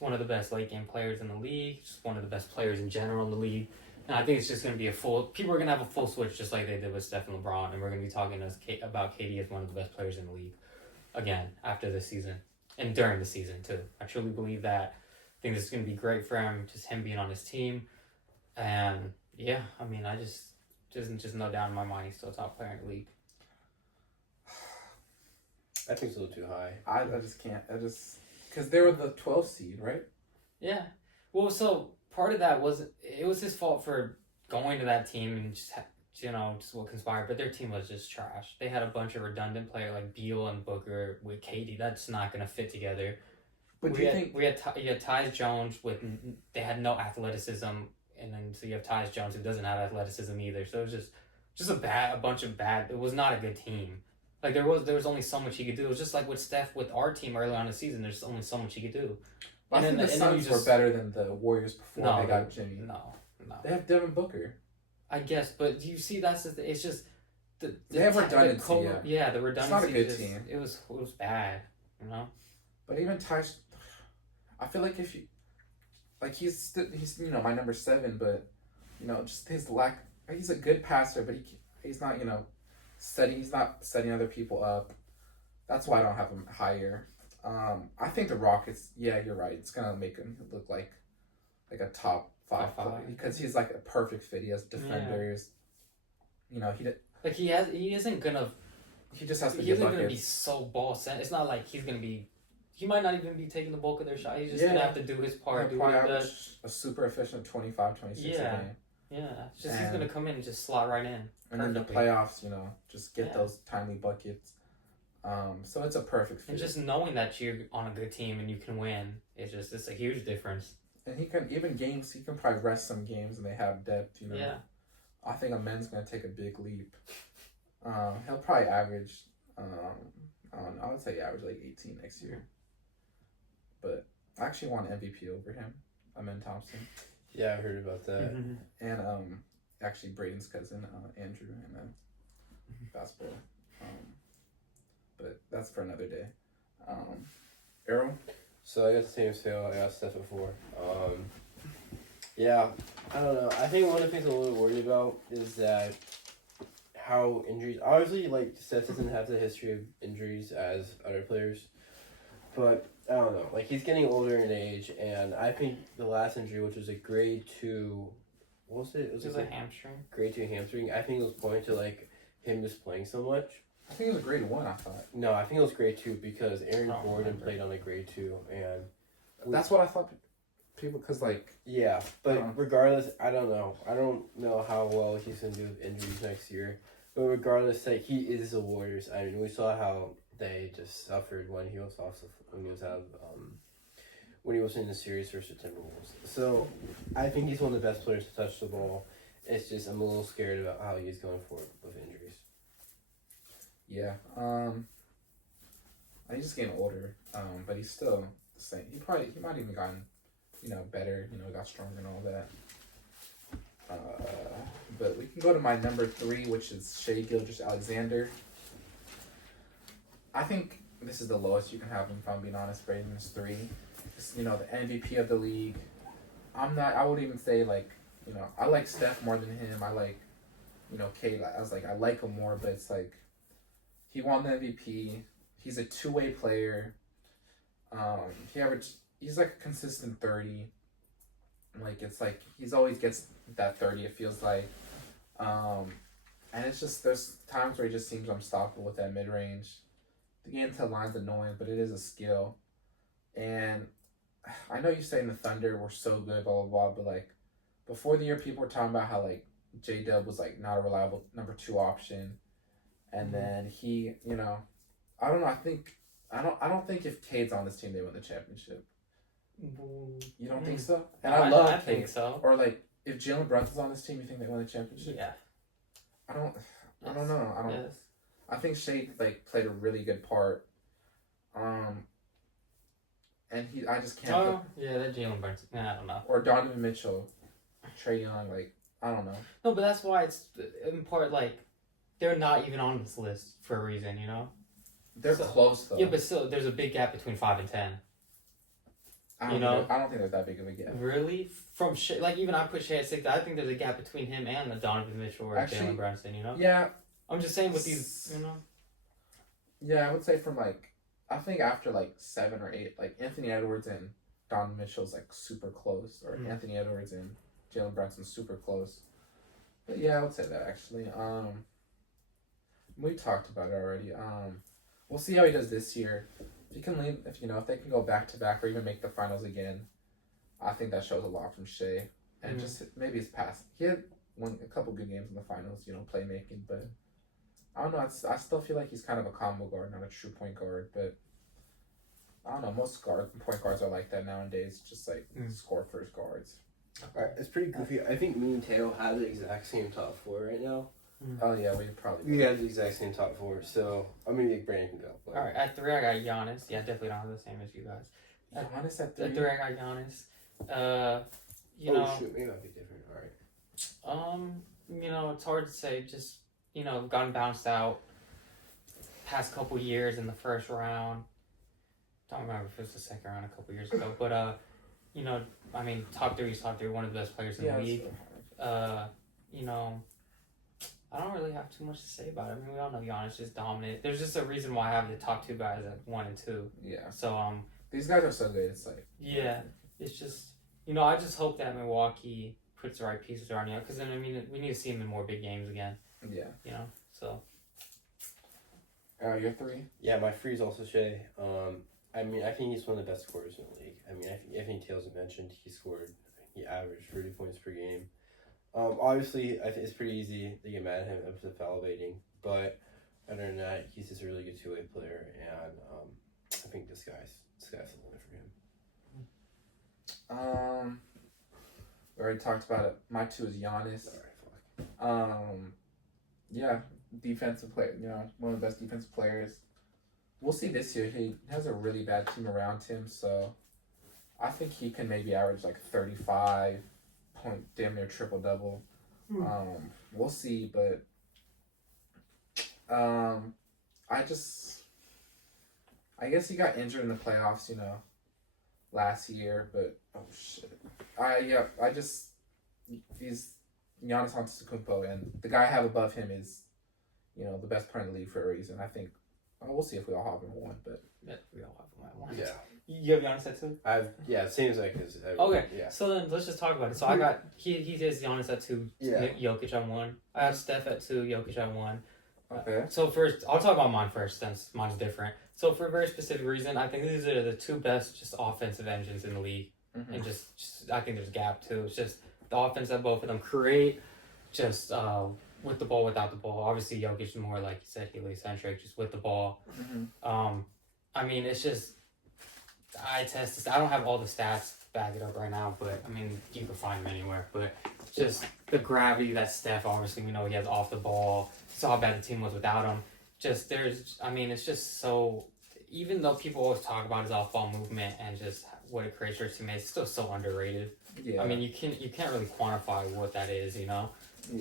one of the best late game players in the league, just one of the best players in general in the league. And I think it's just going to be people are going to have a full switch just like they did with Steph and LeBron, and we're going to be talking about KD as one of the best players in the league again after this season and during the season too. I truly believe that. I think this is going to be great for him, just him being on his team. And yeah, I mean, I just no doubt in my mind he's still a top player in the league. I think it's a little too high. I just can't. Because they were the 12th seed, right? Yeah. Well, so part of that was his fault for going to that team and just just what conspired. But their team was just trash. They had a bunch of redundant players like Beal and Booker with KD. That's not going to fit together. But you had Tyus Jones they had no athleticism, and then so you have Tyus Jones who doesn't have athleticism either. So it was just a bunch of bad. It was not a good team. Like there was only so much he could do. It was just like with Steph with our team early on in the season. There's only so much he could do. I think the Suns were better than the Warriors before they got Jimmy. No. They have Devin Booker. I guess, but you see, it's just they have redundancy. Yeah, the redundancy. It's not a good team. It was bad, you know. But even Tyus, I feel like he's you know my number 7, but you know just his lack. He's a good passer, but he's not he's not setting other people up. That's why I don't have him higher. I think the Rockets. Yeah, you're right. It's gonna make him look like a top 5 player because he's like a perfect fit. He has defenders. Yeah. You know he isn't gonna. He just has to. He isn't gonna be so ball sent. It's not like he's gonna be. He might not even be taking the bulk of their shot. He's just gonna have to do his part. Do what he does. A super efficient 25, 26 a game. Yeah, it's just he's gonna come in and just slot right in. And in the playoffs, just get those timely buckets. So it's a perfect fit. And just knowing that you're on a good team and you can win, it's a huge difference. And he can probably rest some games and they have depth, Yeah. I think a man's gonna take a big leap. He'll probably average, I don't know, I would say average like 18 next year. But I actually want MVP over him, Amen Thompson. Yeah, I heard about that. Mm-hmm. And actually Braden's cousin, Andrew, and basketball. But that's for another day. Erol? So I got the same sale I got Steph before. Yeah, I don't know. I think one of the things I'm a little worried about is that how injuries. Obviously, like Steph doesn't have the history of injuries as other players, but I don't know. Like he's getting older in age, and I think the last injury, which was a grade 2, what was it? It was a hamstring. Grade 2 hamstring. I think it was pointing to like him just playing so much. I think it was a grade 1, I thought. No, I think it was grade 2 because Aaron Gordon played on a grade 2, and that's what I thought. People, because like yeah, but regardless, I don't know. I don't know how well he's gonna do with injuries next year. But regardless, like he is the Warriors. I mean, we saw how they just suffered when he was when he was in the series versus Timberwolves. So I think he's one of the best players to touch the ball. It's just I'm a little scared about how he's going forward with injuries. Yeah, he's just getting older. But he's still the same. He might even gotten, better. Got stronger and all that. But we can go to my number 3, which is Shai Gilgeous-Alexander. I think this is the lowest you can have him, if I'm being honest. Braden is 3. It's, the MVP of the league. I would even say I like Steph more than him. I like, Kate. I like him more, but it's like, he won the MVP. He's a two-way player. He's like a consistent 30. It's like he's always gets that 30, it feels like. And it's just, there's times where he just seems unstoppable with that mid-range. The game to the line's annoying, but it is a skill. And I know you're saying the Thunder were so good, blah, blah, blah, but before the year, people were talking about how J-Dub was not a reliable number 2 option. And then he, I don't know, I don't think if Cade's on this team, they win the championship. You don't think so? And I love Cade. Think so. Or if Jalen Brunson's on this team, you think they win the championship? Yeah. I don't know. I think Shai played a really good part. And I just can't. Oh, yeah, that Jalen Brunson. I don't know. Or Donovan Mitchell, Trae Young, I don't know. No, but that's why it's in part they're not even on this list for a reason, They're close though. Yeah, but still, there's a big gap between 5 and 10. I don't think there's that big of a gap. Really? From Shai, even I put Shai at 6. I think there's a gap between him and the Donovan Mitchell or Jalen Brunson. Yeah. I'm just saying with these, Yeah, I would say from I think after 7 or 8, Anthony Edwards and Donovan Mitchell's super close, or Anthony Edwards and Jalen Brunson super close. But yeah, I would say that actually. We talked about it already. We'll see how he does this year. If he can lead, if they can go back to back or even make the finals again, I think that shows a lot from Shai. And just maybe his past. He had won a couple good games in the finals, playmaking, but I don't know. I still feel like he's kind of a combo guard, not a true point guard. But I don't know. Most point guards are like that nowadays. Just score first guards. All right, it's pretty goofy. I think me and Teo have the exact same top 4 right now. Oh yeah, we probably. We have the exact same top 4, so I'm gonna make Brandon can go. All right, at 3 I got Giannis. Yeah, definitely don't have the same as you guys. Giannis at 3. At 3 I got Giannis. Shoot, maybe that'd be different. All right. It's hard to say. Just gotten bounced out past couple years in the first round. Don't remember if it was the second round a couple years ago, but top 3 is top 3. One of the best players in the league. I don't really have too much to say about it. I mean, we all know Giannis is dominant. There's just a reason why I have the top 2 guys at 1 and 2. Yeah. So these guys are so good. It's yeah. It's just I just hope that Milwaukee puts the right pieces around because then we need to see him in more big games again. Yeah. So. Your 3? Yeah, my 3 is also Shai. I think he's one of the best scorers in the league. I think Tails mentioned he averaged 30 points per game. Obviously, I think it's pretty easy to get mad at him for foul baiting, but other than that, he's just a really good two-way player, and I think this guy's the limit for him. We already talked about it. My 2 is Giannis. All right, fuck. Yeah, defensive player. One of the best defensive players. We'll see this year. He has a really bad team around him, so I think he can maybe average like 35 point, damn near triple double. We'll see, but I guess he got injured in the playoffs, last year, but oh shit. He's Giannis Antetokounmpo, and the guy I have above him is, the best player in the league for a reason. I think we'll see if we all have him at one, but Yeah, we all have him at one. Yeah. You have Giannis at 2? Same as like his. Okay. Yeah. So then let's just talk about it. So I got he has Giannis at 2, Yeah. Jokic at 1. I have Steph at 2, Jokic at 1. okay. So first, I'll talk about mine first since mine's different. So for a very specific reason, I think these are the 2 best just offensive engines in the league, and just I think there's a gap too. It's just the offense that both of them create, just with the ball, without the ball. Obviously, Jokic is more like you said, heliocentric, just with the ball. I mean, it's just I test this. I don't have all the stats to back it up right now, but I mean, you can find them anywhere. But just the gravity that Steph, obviously, we know he has off the ball. Saw how bad the team was without him. It's just so. Even though people always talk about his off-ball movement and just what it creates for his teammates, it's still so underrated. Yeah. I mean, you can't really quantify what that is, Yeah.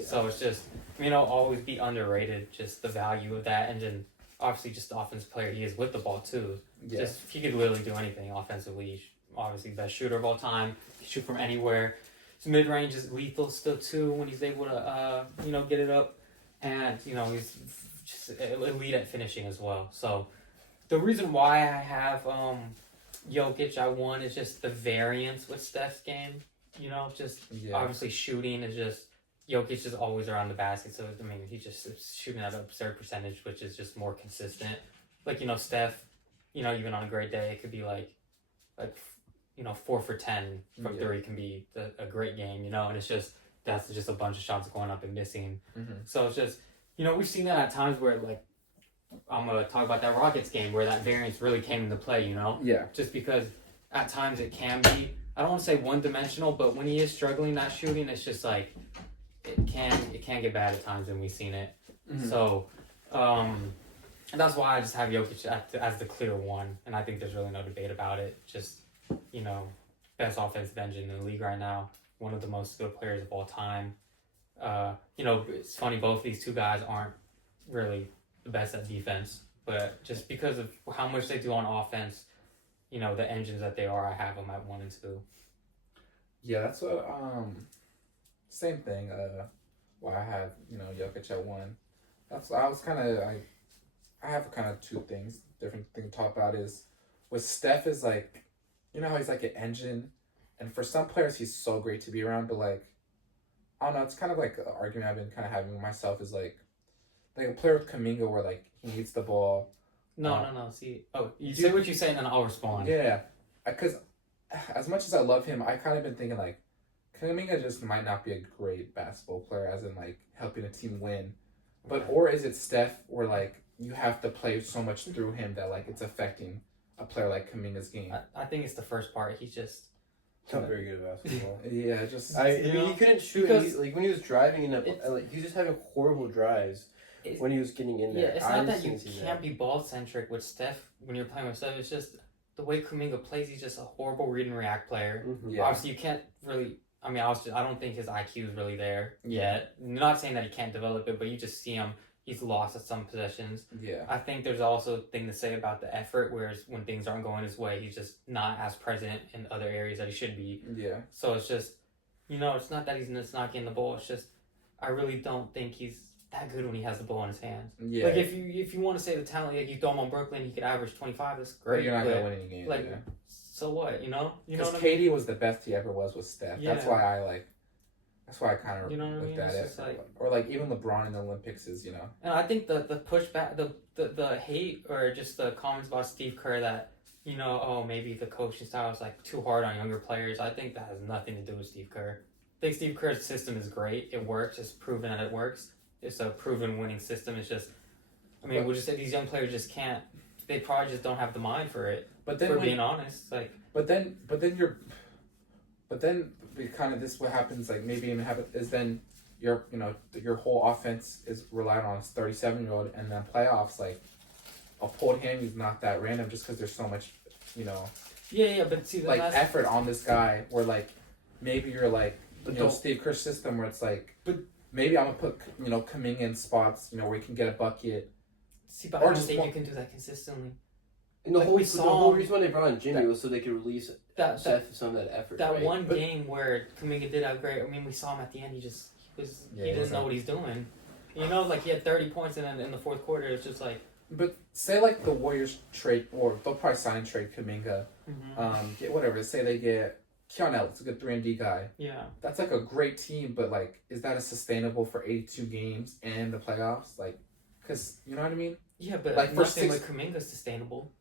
So it's just, always be underrated, just the value of that. And then, obviously, just the offensive player he is with the ball, too. Yeah. Just, he could literally do anything offensively. He's obviously, best shooter of all time. He can shoot from anywhere. His mid-range is lethal still, too, when he's able to, get it up. And, he's just elite at finishing as well. So, the reason why I have Jokic at 1 is just the variance with Steph's game. Obviously shooting is just Jokic is always around the basket, so I mean he's just shooting at an absurd percentage, which is just more consistent. Like Steph, even on a great day, it could be like 4 for 10 from 3 can be a great game, and it's just that's just a bunch of shots going up and missing. So it's just we've seen that at times where like. I'm going to talk about that Rockets game where that variance really came into play, Yeah. Just because at times it can be, I don't want to say one-dimensional, but when he is struggling not shooting, it's just like, it can get bad at times, and we've seen it. So, that's why I just have Jokic as the clear 1, and I think there's really no debate about it. Just, best offensive engine in the league right now, one of the most skilled players of all time. It's funny, both these 2 guys aren't really the best at defense, but just because of how much they do on offense, the engines that they are, I have them at 1 and 2. Yeah, that's what same thing. Why I have Jokic at 1. I have kind of 2 things. Different thing to talk about is with Steph is like, how he's like an engine, and for some players he's so great to be around, but like I don't know, it's kind of like an argument I've been kind of having with myself is like a player with Kuminga where like he needs the ball. No. See, you say what you say and then I'll respond. Yeah, because as much as I love him, I kind of been thinking like Kuminga just might not be a great basketball player, as in like helping a team win. But or is it Steph where like you have to play so much through him that like it's affecting a player like Kuminga's game? I think it's the first part. He's just not very good at basketball. Yeah, just he couldn't shoot. Because, when he was driving he was just having horrible drives. When he was getting in there. Yeah, it's not that you can't be ball-centric with Steph when you're playing with Steph. It's just the way Kuminga plays, he's just a horrible read and react player. Yeah. Obviously, you can't really... I don't think his IQ is really there yet. Not saying that he can't develop it, but you just see him, he's lost at some possessions. Yeah. I think there's also a thing to say about the effort, whereas when things aren't going his way, he's just not as present in other areas that he should be. Yeah. So it's just, it's not that he's just not getting the ball. It's just, I really don't think he's that good when he has the ball in his hands. Yeah. Like if you want to say the talent, like you throw him on Brooklyn, he could average 25. That's great. But you're not gonna win any games. Like, so what? Because KD was the best he ever was with Steph. Yeah. That's why I kind of looked at It's it. like, or like even LeBron in the Olympics is And I think the pushback, the hate or just the comments about Steve Kerr that maybe the coaching style is like too hard on younger players. I think that has nothing to do with Steve Kerr. think Steve Kerr's system is great. It works. It's proven that it works. It's a proven winning system. It's just, I mean, we'll just say these young players just can't. They probably just don't have the mind for it. But then, for being honest, like. But then kind of this what happens like maybe even happen is then your whole offense is reliant on this 37-year-old, and then playoffs like a pulled hammy is not that random just because there's so much Yeah, but see, like effort on this guy where like maybe you're like Steve Kerr's system where it's like but maybe I'm gonna put Kuminga in spots where he can get a bucket. See, but I don't think you can do that consistently. And the whole reason why they brought in Jimmy was so they could release some of that effort. That one game where Kuminga did have great. I mean, we saw him at the end. He didn't know what he's doing. Like he had 30 points, and then in the fourth quarter, it's just like. But say like the Warriors trade, or they'll probably sign and trade Kuminga. Get whatever. Say they get Keon Ellis, a good 3-and-D guy. Yeah. That's like a great team, but like, is that a sustainable for 82 games and the playoffs? Like, because you know what I mean? Yeah, but like nothing with Kuminga's sustainable.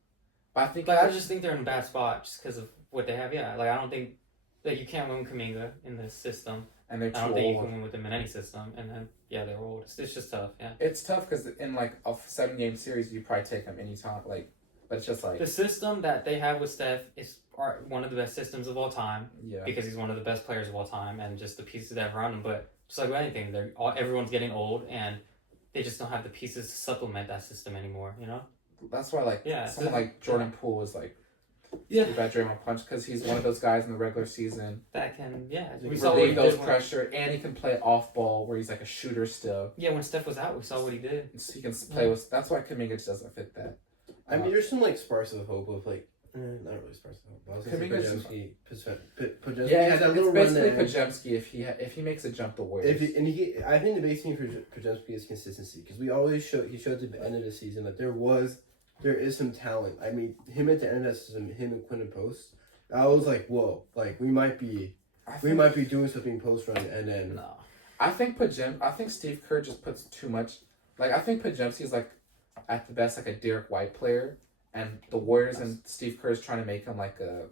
I think, I just think they're in a bad spot just because of what they have. Yeah, like I don't think that you can't win with Kuminga in this system, and they're too I don't old. think you can win with them in any system. And then they're old. It's just tough. Yeah, it's tough because in like a 7-game series, you probably take them anytime. Like, but it's just like the system that they have with Steph is one of the best systems of all time. Yeah, because he's one of the best players of all time, and just the pieces that have around him. But just like with anything, everyone's getting old, and they just don't have the pieces to supplement that system anymore. That's why someone like Jordan Poole is like. Yeah, bad Draymond punch because he's one of those guys in the regular season that can we saw relieve those pressure, and he can play off ball where he's like a shooter still. Yeah, when Steph was out, we saw what he did. So he can play with. That's why Kuminga just doesn't fit that. I mean, there's some like sparks of hope of like not really sparks of hope. But Kuminga's Podziemski yeah, has that it's little basically run there. Podziemski if he makes a jump the Warriors. I think the base thing for Podziemski is consistency because he showed at the end of the season that there is some talent. I mean, him at the end of that season, him and Quinton Post, I was like, whoa, like we might be doing something post run, and then no. I think Steve Kerr just puts too much. Like I think Podziemski is like at the best like a Derek White player, and the Warriors and Steve Kerr is trying to make him like an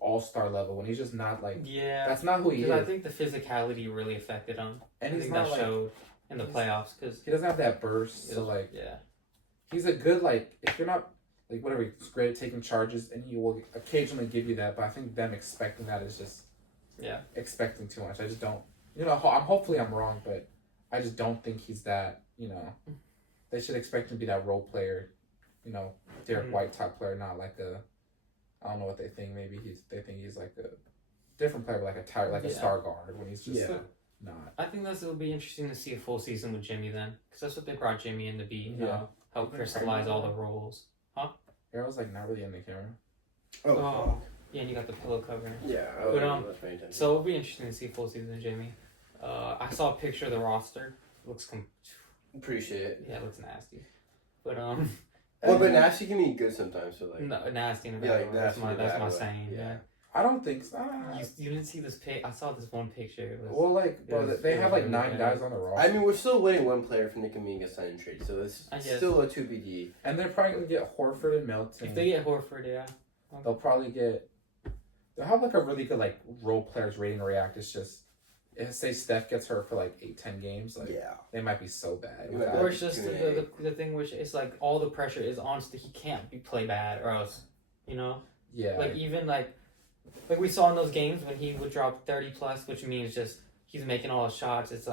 all-star level when he's just not like. Yeah, that's not who he is. I think the physicality really affected him, and I think that showed in the playoffs because he doesn't have that burst. So like he's a good if you're not like whatever, he's great at taking charges, and he will occasionally give you that. But I think them expecting that is just expecting too much. I just don't. Hopefully I'm wrong, but I just don't think he's that. They should expect him to be that role player. Derek White type player, not like I don't know what they think. Maybe they think he's like a different player, like a star guard when he's just not. I think it'll be interesting to see a full season with Jimmy then, because that's what they brought Jimmy in to be. Help crystallize all the roles. Huh? Erol's not really in the camera. Oh. Yeah, and you got the pillow cover. Yeah. So it'll be interesting to see full season of Jimmy. I saw a picture of the roster. Looks appreciate it. Yeah, it looks nasty. But but nasty can be good sometimes. So like no, nasty in a bad way. That's my saying. Yeah. I don't think so. You didn't see this pic? I saw this one picture. They have 9 guys on the roster. I mean, we're still waiting one player from the Kuminga sign and trade, so it's still a 2BD. And they're probably gonna get Horford and Melton. If they get Horford, they'll probably get. They'll have a really good role players rating react. It's just, say Steph gets hurt for 8-10 games, they might be so bad. Or it's just the thing which is all the pressure is on. He can't play bad or else, Yeah. Even we saw in those games when he would drop 30 plus, which means just he's making all his shots. It's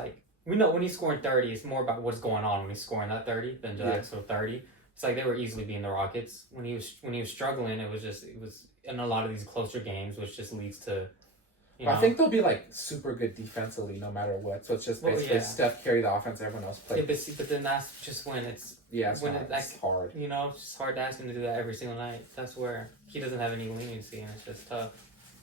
we know when he's scoring 30, it's more about what's going on when he's scoring that 30 than just actual 30. It's they were easily beating the Rockets when he was struggling. It was in a lot of these closer games, which just leads to. I think they'll be super good defensively no matter what. So it's just basically Steph carry the offense, everyone else play. Yeah, but then that's just when it's it's hard. It's just hard to ask him to do that every single night. That's where he doesn't have any leniency, and it's just tough.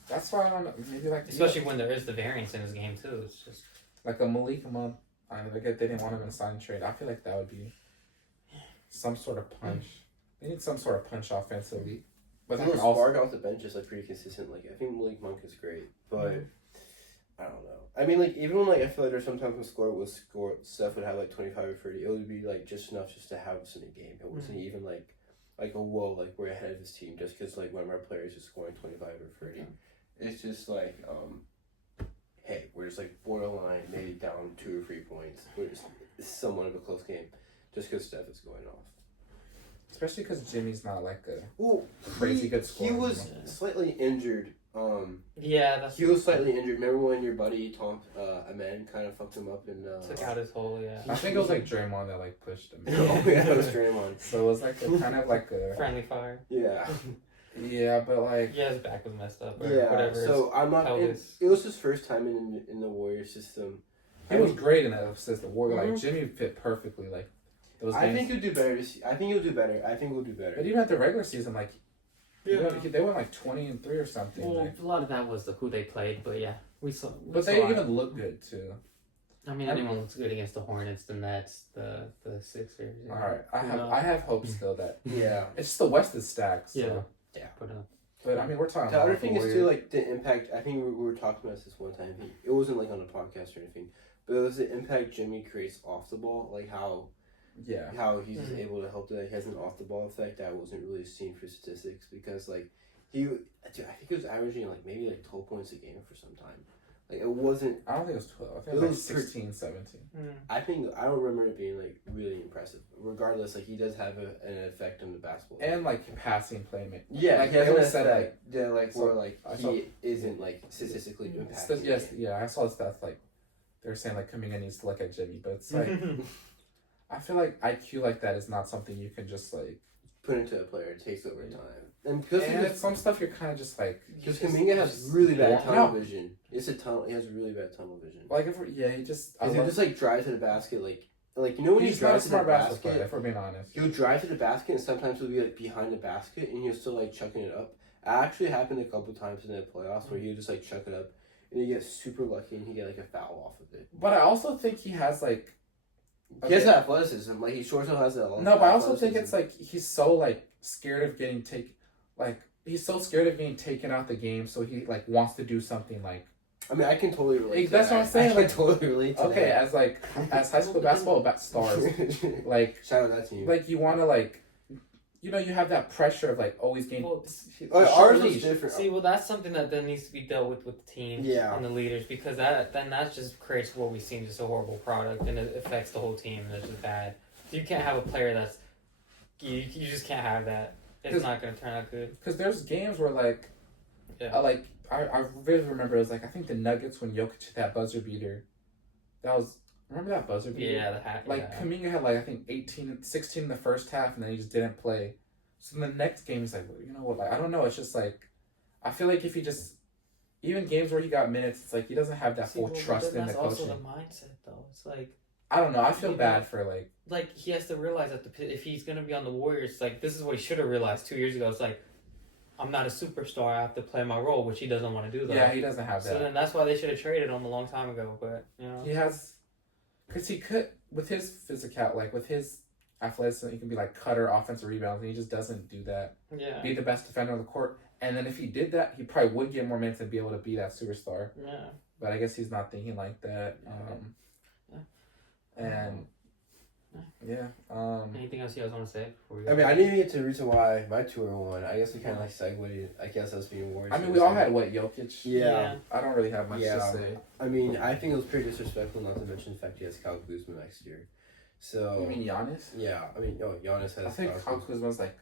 That's why I don't know. Maybe especially when there is the variance in his game too. It's just like a Malik Monk. I get they didn't want him in a sign and trade. I feel like that would be some sort of punch. They need some sort of punch offensively. But then spark off the bench is pretty consistent. I think Malik Monk is great, but I don't know. I mean, even when I feel there's sometimes when Steph would have 25 or 30, it would be just enough just to have us in a game. It wasn't even like a whoa, we're ahead of his team just because one of our players is scoring 25 or 30. It's just hey, we're just like borderline, maybe down 2 or 3 points. We're just somewhat of a close game, just because Steph is going off. Especially because Jimmy's not like a Well, crazy good scorer. He was slightly injured. That's. He was slightly injured. Remember when your buddy Tom, a man, kind of fucked him up and Took out his whole, I think it was like Draymond that like pushed him. Oh yeah, it was Draymond. So it was like a kind of like a friendly fire. Yeah. Yeah, but like Yeah, his back was messed up. Or Yeah. whatever. So I'm not. pelvis. It was his first time in the Warrior system. he was great in that system. Warrior, like Jimmy fit perfectly. Like those games. I think he'll do better. I think he'll do better. I think we'll do better. But even at the regular season, like Yeah. they went like 20-3 or something. Well, like, a lot of that was who they played, but yeah, we saw. but they even look good too. I mean, anyone looks good against the Hornets, the Nets, the Sixers. All right, I have hope still that Yeah. it's just the West is stacked. So. Yeah. But I mean, we're talking. The other about thing is too, like the impact. I think we were talking about this one time. It wasn't like on a podcast or anything, but it was the impact Jimmy creates off the ball, like how he's just able to help that he has an off the ball effect that wasn't really seen for statistics because like I think he was averaging like maybe like 12 points a game for some time. Like it wasn't. I don't think it was 12. I think it was like 16, 17. I don't remember it being like really impressive. Regardless, like he does have an effect on the basketball And like passing playmaking. Yeah, like he has they an always said effect. Yeah, like so where like I he saw- isn't like statistically impacting. Yes, yeah, I saw the stats like they're saying like Kuminga needs to look at Jimmy, but it's like I feel like IQ like that is not something you can just like put into a player. It takes over time, and because some stuff you're kind of just like because Kuminga has really bad tunnel No. vision. It's a tunnel. He has really bad tunnel vision. like if he just He just like drive to the basket like you know when he he's not a drives to the smart basketball basket. player, if we're being honest. He'll drive to the basket and sometimes he'll be like behind the basket and he'll still like chucking it up. It actually happened a couple times in the playoffs where he'll just like chuck it up and he gets super lucky and he get like a foul off of it. But I also think he has like He has that athleticism. Like he sure so has that. No, but I also think it's like he's so like scared of getting he's so scared of getting taken out the game, so he like wants to do something like. I mean, I can totally relate. That's what I'm saying. I can Like totally relate. To okay, that. as high school basketball stars, like shout out that team. like you want to like, you know, you have that pressure of like always getting. Ours was different. See, well, that's something that then needs to be dealt with the team and the leaders because that just creates what we see just a horrible product and it affects the whole team and it's just bad. You can't have a player that's you just can't have that. It's not gonna turn out good. Because there's games where like, I really remember it was like I think the Nuggets when Jokic hit that buzzer beater. That was remember that buzzer beater? Yeah, the hat. Like Kuminga had like I think 16 in the first half and then he just didn't play. So in the next game he's like, you know what? Like I don't know. It's just like I feel like if he just even games where he got minutes, it's like he doesn't have that full trust in the coaching. That's also the mindset though. It's like I don't know. I feel bad for like he has to realize that if he's gonna be on the Warriors, like this is what he should have realized 2 years ago. It's like I'm not a superstar. I have to play my role, which he doesn't want to do. Though. Yeah, he doesn't have that. So then that's why they should have traded him a long time ago. But you know, he has, because he could with his physical, like with his athleticism, he can be like cutter, offensive rebounds, and he just doesn't do that. Yeah, be the best defender on the court, and then if he did that, he probably would get more minutes and be able to be that superstar. Yeah, but I guess he's not thinking like that. And. Yeah. Anything else you guys want to say? I mean, I didn't even get to the reason why my 2-1. I guess we kind of like segued. I guess us being Warriors. I mean, we all had Jokic. Yeah. I don't really have much to say. I mean, I think it was pretty disrespectful not to mention the fact he has Kyle Kuzma next year. So. You mean Giannis? Yeah. I mean, Giannis has. I think Kyle Kuzma's like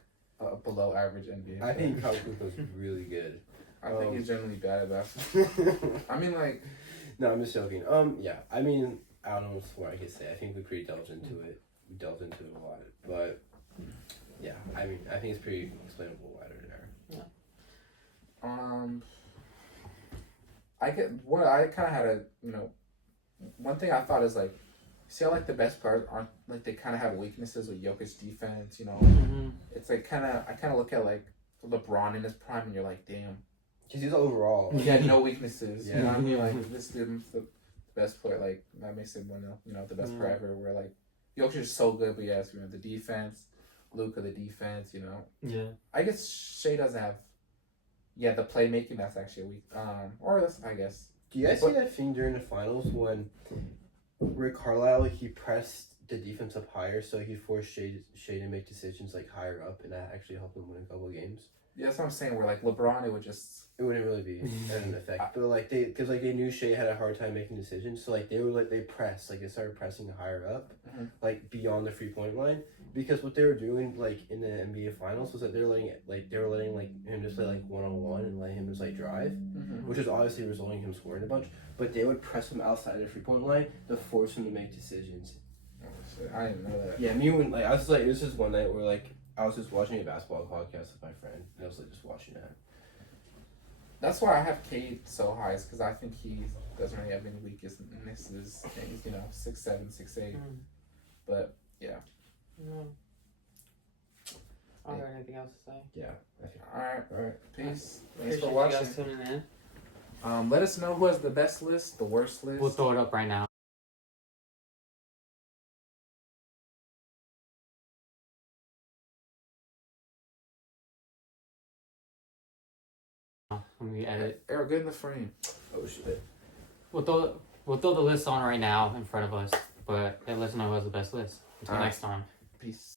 below average NBA. I think Kyle Kuzma's really good. I think he's generally bad at basketball. I mean, like. No, I'm just joking. Yeah. I mean, I don't know what I can say. I think we pretty delved into it. We delved into it a lot, but yeah, I mean, I think it's pretty explainable why they're there. Yeah. I kind of had a one thing I thought is like, see how like the best players aren't like they kind of have weaknesses with Jokic's defense. You know, it's like I kind of look at like LeBron in his prime, and you're like, damn, because he's overall. He had no weaknesses. Yeah. You know what I mean? Like this dude's the best player. Like that makes him one of the best player ever. Where like. Jokic is so good, but yes, the defense, Luka, the defense, Yeah. I guess Shea doesn't have, the playmaking, that's actually a weak, or that's, I guess. Do you guys see that thing during the finals when Rick Carlisle, he pressed the defense up higher, so he forced Shea to make decisions like higher up, and that actually helped him win a couple of games? Yeah, that's what I'm saying. Where like LeBron, it would just. It wouldn't really be an effect, but like because like they knew Shea had a hard time making decisions, so like they pressed, like they started pressing higher up, like beyond the 3-point line, because what they were doing like in the NBA Finals was that they were letting him just play like 1-on-1 and letting him just like drive, which is obviously resulting in him scoring a bunch, but they would press him outside the 3-point line to force him to make decisions. Oh shit! I didn't know that. Yeah, me when like I was just like it was just one night where like I was just watching a basketball podcast with my friend, and I was like just watching that. That's why I have Cade so high, is because I think he doesn't really have any weaknesses. He's 6'7", 6'8", but yeah. No. I don't got anything else to say. Yeah. All right. Peace. Thanks Appreciate for you watching. guys tuning in. Let us know who has the best list, the worst list. We'll throw it up right now. When we edit, Erol, get in the frame. Oh shit. we'll throw the list on right now in front of us, but let us know who has the best list. Until Alright. next time. Peace.